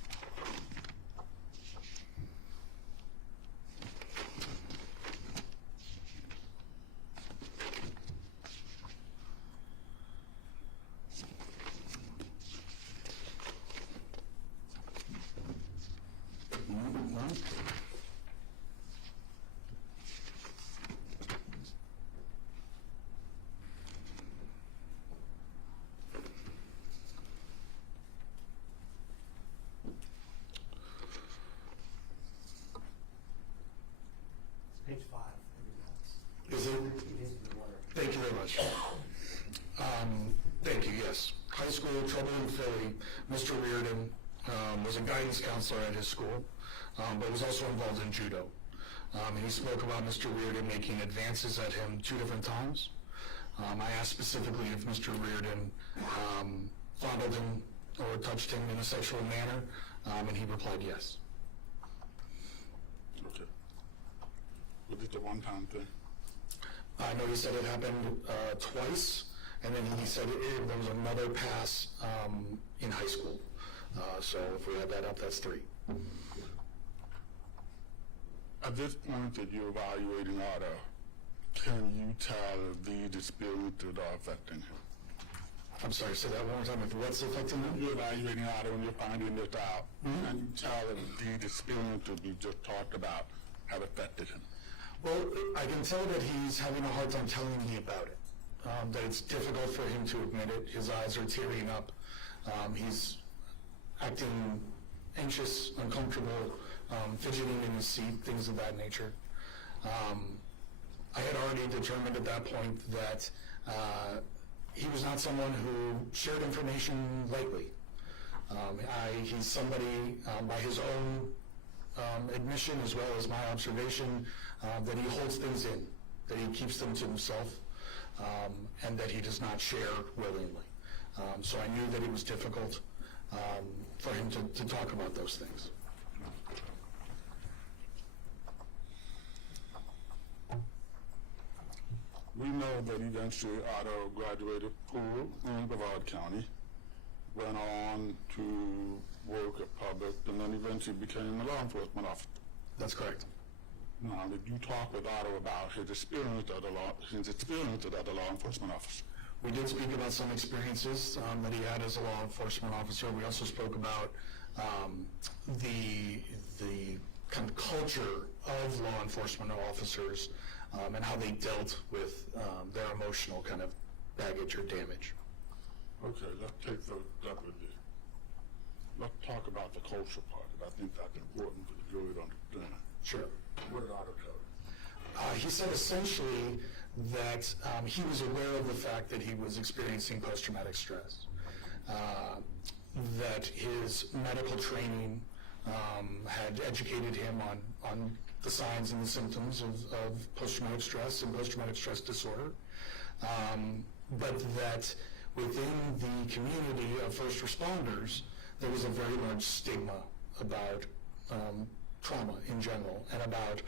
Page 5. Is it? Thank you very much. Thank you, yes. High school, trouble in Philly. Mr. Reardon was a guidance counselor at his school, but was also involved in judo. And he spoke about Mr. Reardon making advances at him 2 different times. I asked specifically if Mr. Reardon fondled him or touched him in a sexual manner, and he replied yes. Okay. Was it the one-time thing? I know he said it happened twice, and then he said there was another pass in high school. So if we add that up, that's 3. At this point that you're evaluating Otto, can you tell if these experiences are affecting him? I'm sorry, say that one more time. If what's affecting him? You're evaluating Otto and you're finding this out. Can you tell if these experiences we just talked about have affected him? Well, I can tell that he's having a hard time telling me about it. That it's difficult for him to admit it. His eyes are tearing up. He's acting anxious, uncomfortable, fidgeting in his seat, things of that nature. I had already determined at that point that he was not someone who shared information lightly. He's somebody, by his own admission as well as my observation, that he holds things in, that he keeps them to himself, and that he does not share willingly. So I knew that it was difficult for him to talk about those things. We know that eventually Otto graduated school in Brevard County, went on to work at public, and then eventually became a law enforcement officer. That's correct. Now, did you talk with Otto about his experience as a law enforcement officer? We did speak about some experiences that he had as a law enforcement officer. We also spoke about the kind of culture of law enforcement officers and how they dealt with their emotional kind of baggage or damage. Okay, let's take those separately. Let's talk about the culture part. I think that's important for the jury to understand. Sure. What did Otto tell you? He said essentially that he was aware of the fact that he was experiencing post-traumatic stress, that his medical training had educated him on the signs and the symptoms of post-traumatic stress and post-traumatic stress disorder, but that within the community of first responders, there was a very large stigma about trauma in general and about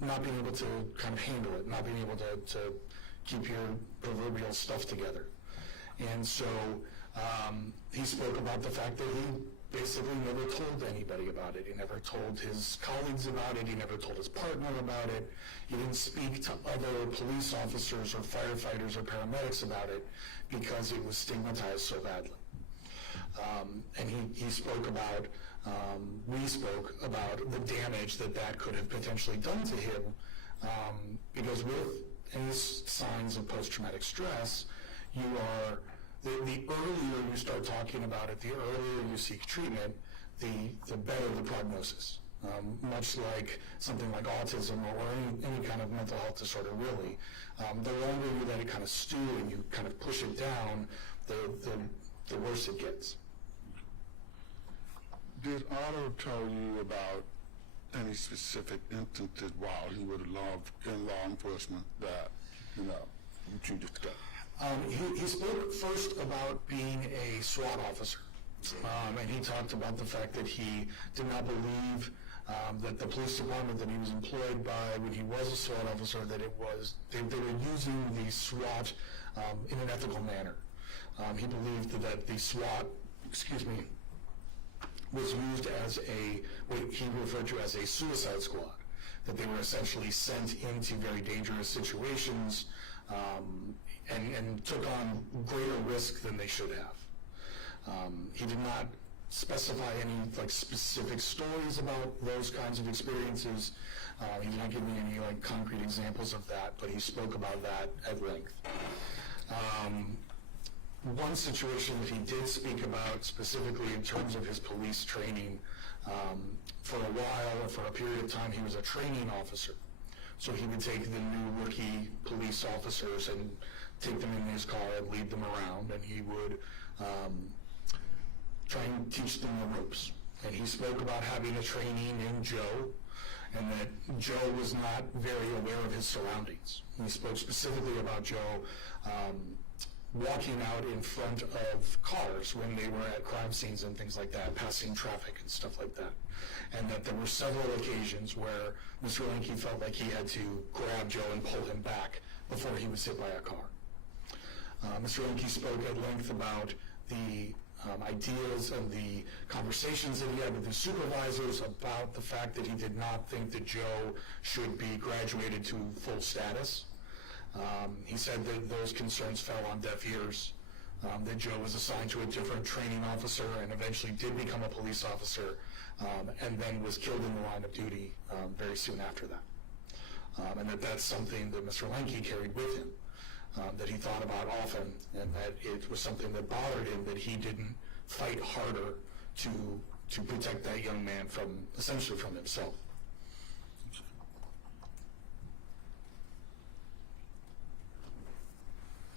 not being able to kind of handle it, not being able to keep your proverbial stuff together. And so he spoke about the fact that he basically never told anybody about it. He never told his colleagues about it. He never told his partner about it. He didn't speak to other police officers or firefighters or paramedics about it because it was stigmatized so badly. And he spoke about, we spoke about the damage that could have potentially done to him because with any signs of post-traumatic stress, you are, the earlier you start talking about it, the earlier you seek treatment, the better the prognosis. Much like something like autism or any kind of mental health disorder, really. The longer you let it kind of stew and you kind of push it down, the worse it gets. Did Otto tell you about any specific instances while he was in law enforcement that, Would you discuss? He spoke first about being a SWAT officer, and he talked about the fact that he did not believe that the police department that he was employed by when he was a SWAT officer, that they were using the SWAT in an ethical manner. He believed that the SWAT, was used as what he referred to as a suicide squad, that they were essentially sent into very dangerous situations and took on greater risk than they should have. He did not specify any specific stories about those kinds of experiences. He did not give me any concrete examples of that, but he spoke about that at length. One situation that he did speak about specifically in terms of his police training, for a while, or for a period of time, he was a training officer. So he would take the new rookie police officers and take them in his car and lead them around, and he would try and teach them the ropes. And he spoke about having a trainee named Joe, and that Joe was not very aware of his surroundings. He spoke specifically about Joe walking out in front of cars when they were at crime scenes and things like that, passing traffic and stuff like that. And that there were several occasions where Mr. Lenke felt like he had to grab Joe and pull him back before he was hit by a car. Mr. Lenke spoke at length about the ideas and the conversations that he had with his supervisors about the fact that he did not think that Joe should be graduated to full status. He said that those concerns fell on deaf ears, that Joe was assigned to a different training officer and eventually did become a police officer, and then was killed in the line of duty very soon after that. And that's something that Mr. Lenke carried with him, that he thought about often, and that it was something that bothered him, that he didn't fight harder to protect that young man essentially from himself.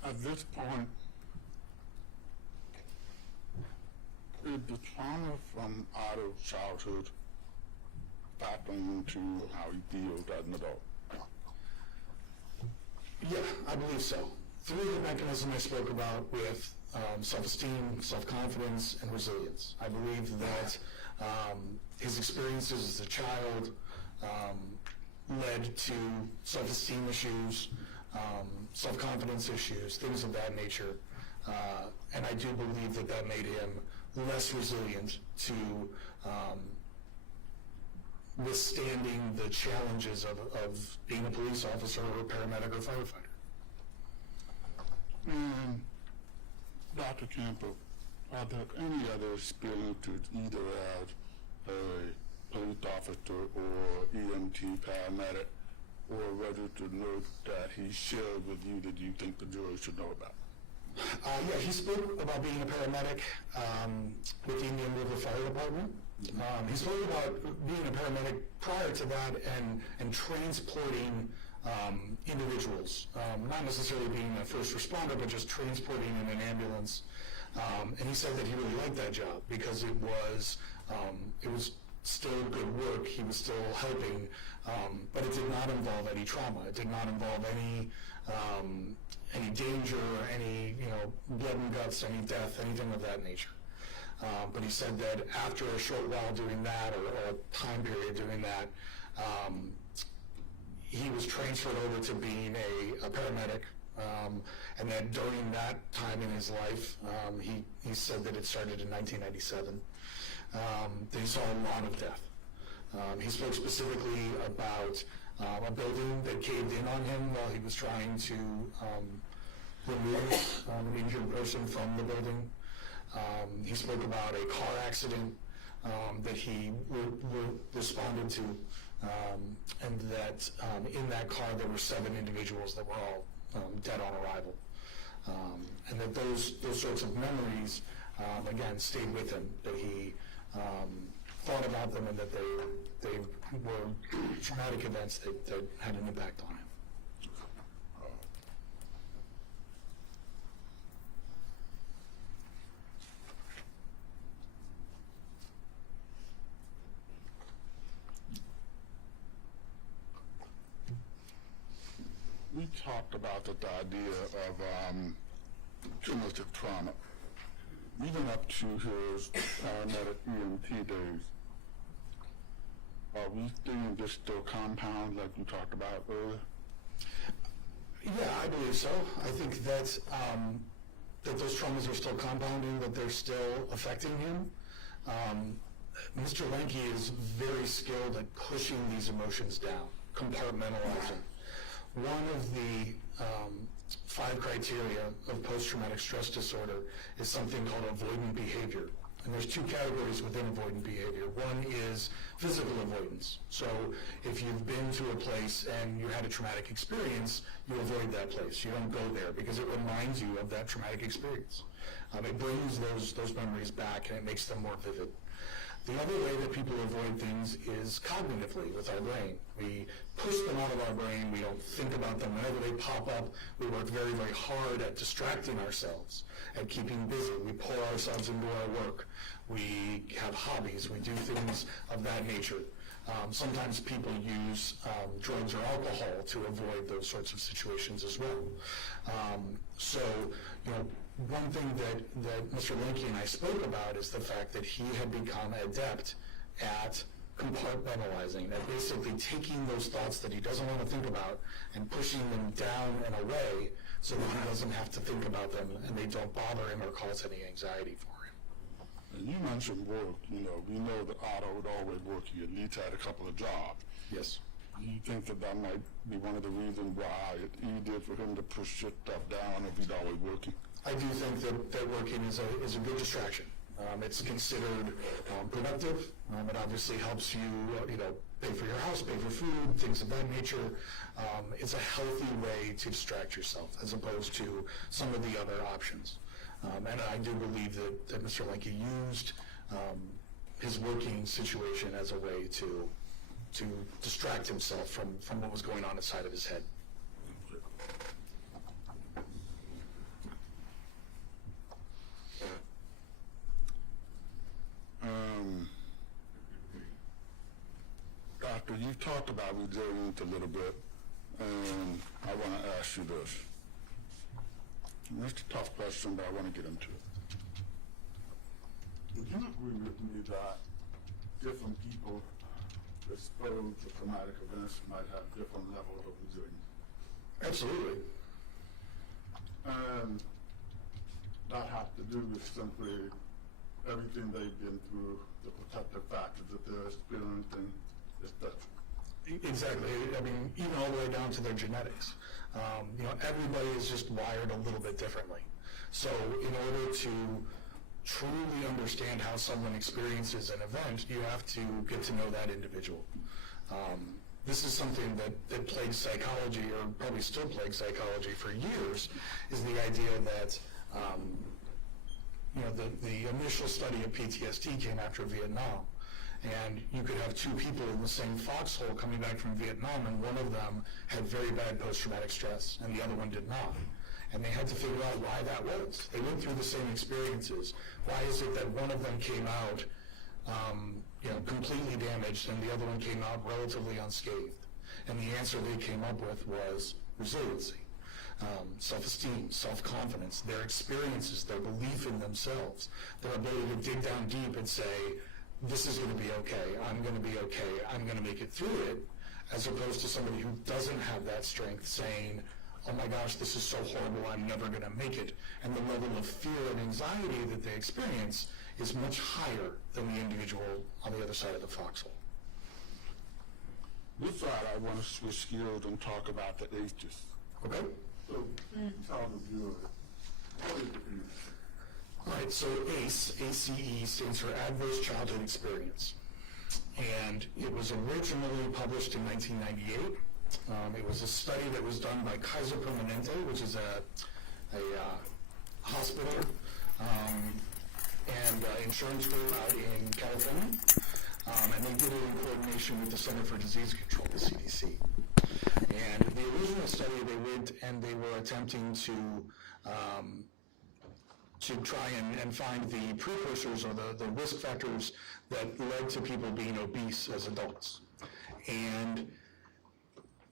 At this point, is the trauma from Otto's childhood factoring into how he feels as an adult? Yeah, I believe so. Through the mechanism I spoke about with self-esteem, self-confidence, and resilience. I believe that his experiences as a child led to self-esteem issues, self-confidence issues, things of that nature. And I do believe that made him less resilient to withstanding the challenges of being a police officer or a paramedic or firefighter. And Dr. Campbell, are there any other experiences either as a police officer or EMT paramedic or registered nurse that he shared with you that you think the jury should know about? Yeah, he spoke about being a paramedic with the Indian River Fire Department. He spoke about being a paramedic prior to that and transporting individuals, not necessarily being a first responder, but just transporting in an ambulance. And he said that he really liked that job because it was still good work. He was still helping, but it did not involve any trauma. It did not involve any danger, any blood and guts, any death, anything of that nature. But he said that after a short while doing that, or a time period doing that, he was transferred over to being a paramedic, and that during that time in his life, he said that it started in 1997. That he saw a lot of death. He spoke specifically about a building that caved in on him while he was trying to remove an injured person from the building. He spoke about a car accident that he responded to, and that in that car there were 7 individuals that were all dead on arrival. And that those sorts of memories, again, stayed with him, that he thought about them, and that they were traumatic events that had an impact on him. We talked talked about the idea of cumulative trauma. Even up to his paramedic EMT days, are we thinking this still compound like you talked about earlier? Yeah, I believe so. I think that those traumas are still compounding, that they're still affecting him. Mr. Lenke is very skilled at pushing these emotions down, compartmentalizing. One of the 5 criteria of post-traumatic stress disorder is something called avoidant behavior. And there's 2 categories within avoidant behavior. One is physical avoidance. So if you've been to a place and you had a traumatic experience, you avoid that place. You don't go there because it reminds you of that traumatic experience. It brings those memories back and it makes them more vivid. The other way that people avoid things is cognitively with our brain. We push them out of our brain. We don't think about them. Whenever they pop up, we work very, very hard at distracting ourselves, at keeping busy. We pour ourselves into our work. We have hobbies. We do things of that nature. Sometimes people use drugs or alcohol to avoid those sorts of situations as well. So, one thing that Mr. Lenke and I spoke about is the fact that he had become adept at compartmentalizing, at basically taking those thoughts that he doesn't want to think about and pushing them down and away so that he doesn't have to think about them and they don't bother him or cause any anxiety for him. And you mentioned work. We know that Otto would always work. He at least had a couple of jobs. Yes. Do you think that might be one of the reasons why it's easier for him to push shit stuff down if he's always working? I do think that working is a good distraction. It's considered productive. It obviously helps you, pay for your house, pay for food, things of that nature. It's a healthy way to distract yourself as opposed to some of the other options. And I do believe that Mr. Lenke used his working situation as a way to distract himself from what was going on inside of his head. Doctor, you've talked about resilience a little bit, and I want to ask you this. It's a tough question, but I want to get into it. Would you agree with me that different people exposed to traumatic events might have different levels of resilience? Absolutely. And that has to do with simply everything they've been through, the protective factors that they're experiencing, etc. Exactly. I mean, even all the way down to their genetics. Everybody is just wired a little bit differently. So in order to truly understand how someone experiences an event, you have to get to know that individual. This is something that plagues psychology, or probably still plagues psychology for years, is the idea that the initial study of PTSD came after Vietnam. And you could have 2 people in the same foxhole coming back from Vietnam, and one of them had very bad post-traumatic stress, and the other one did not. And they had to figure out why that was. They went through the same experiences. Why is it that one of them came out, completely damaged, and the other one came out relatively unscathed? And the answer they came up with was resiliency, self-esteem, self-confidence, their experiences, their belief in themselves, their ability to dig down deep and say, this is going to be okay, I'm going to be okay, I'm going to make it through it, as opposed to somebody who doesn't have that strength saying, oh my gosh, this is so horrible, I'm never going to make it. And the level of fear and anxiety that they experience is much higher than the individual on the other side of the foxhole. This side, I want to switch gears and talk about the H's. Okay? So, please tell the viewers, what is the H? All right, so ACE, ACE stands for Adverse Childhood Experience. And it was originally published in 1998. It was a study that was done by Kaiser Permanente, which is a hospital and insurance group out in California. And they did it in coordination with the Center for Disease Control, the CDC. And the original study, they went and they were attempting to try and find the precursors or the risk factors that led to people being obese as adults. And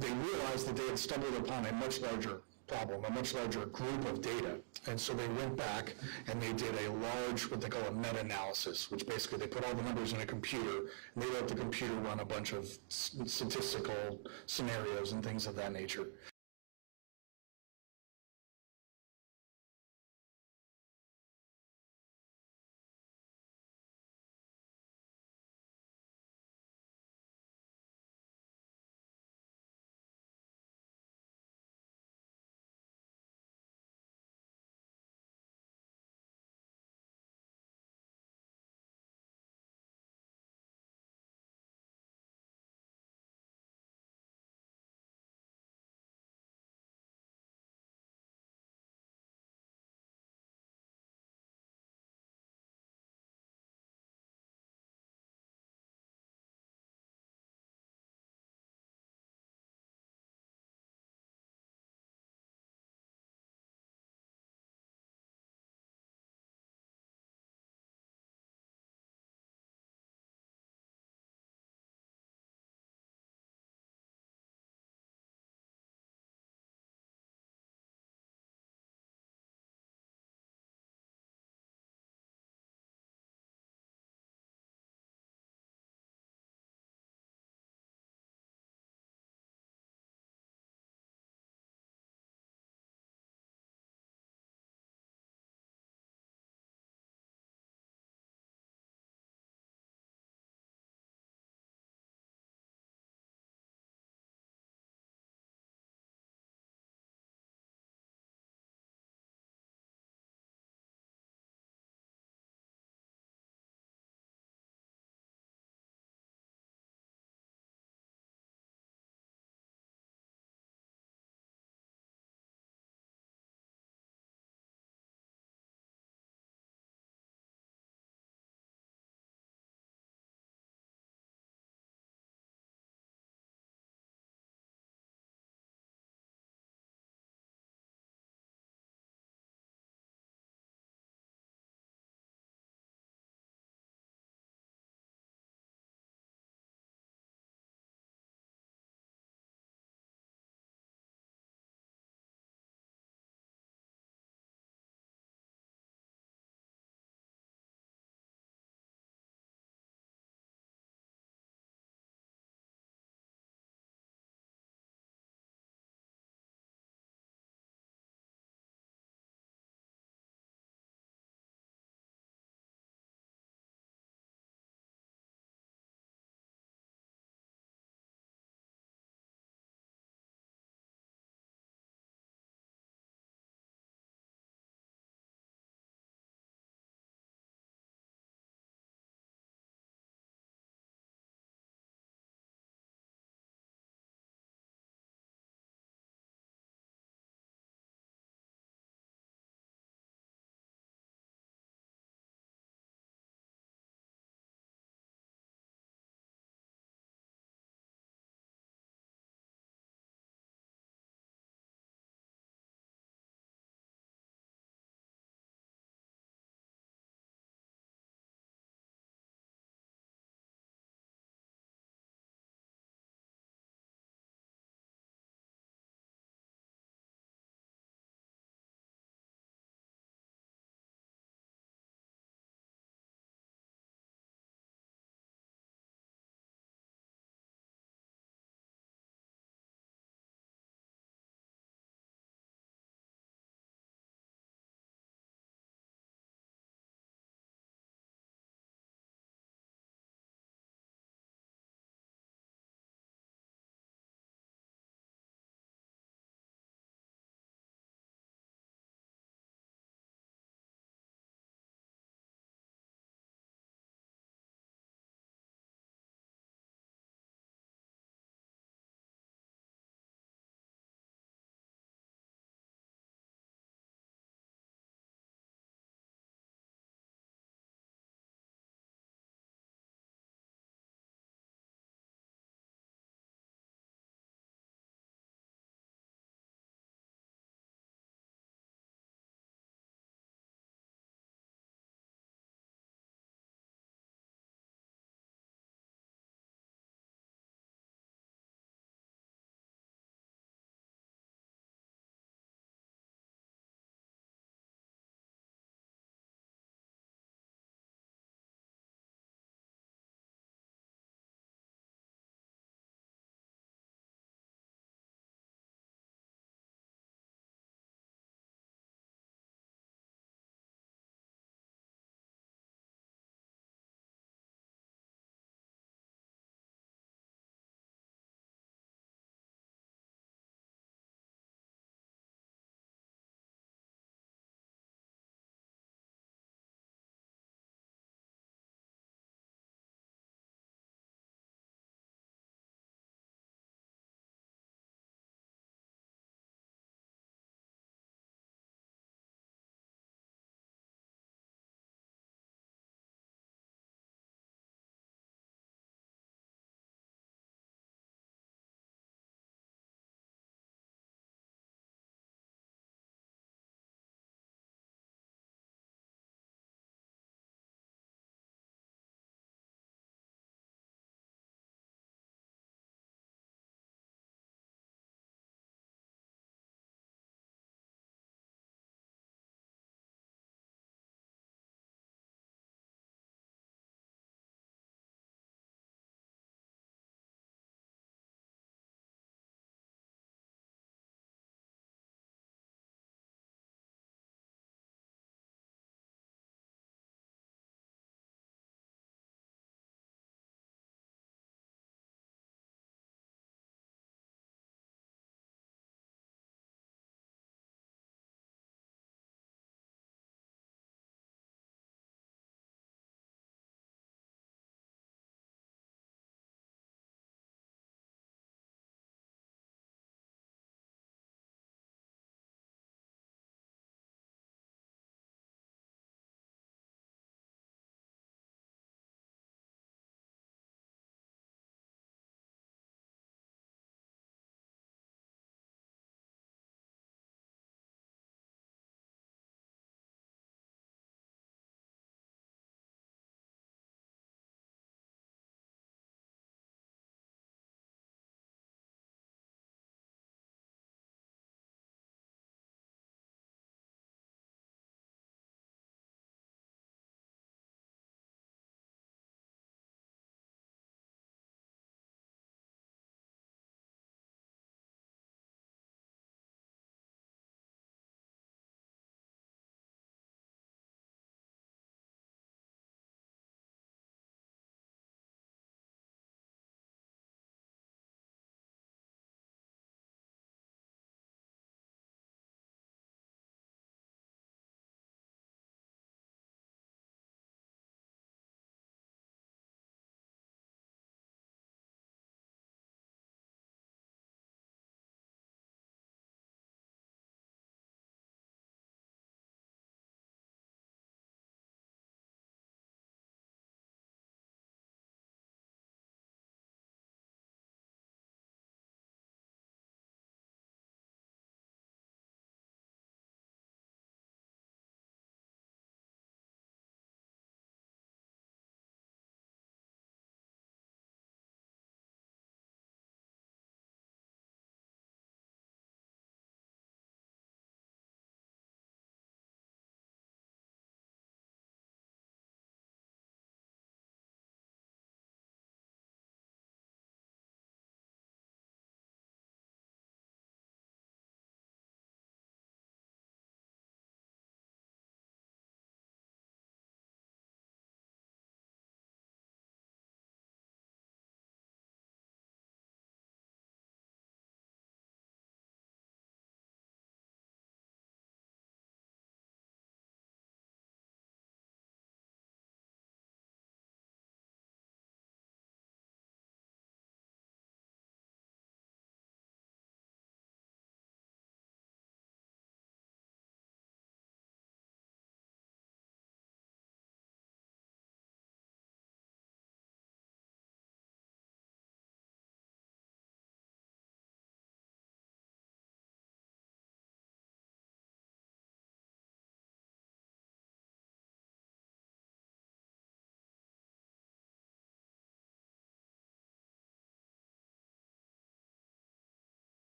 they realized that they had stumbled upon a much larger problem, a much larger group of data. And so they went back and they did a large, what they call a meta-analysis, which basically they put all the numbers in a computer and they let the computer run a bunch of statistical scenarios and things of that nature.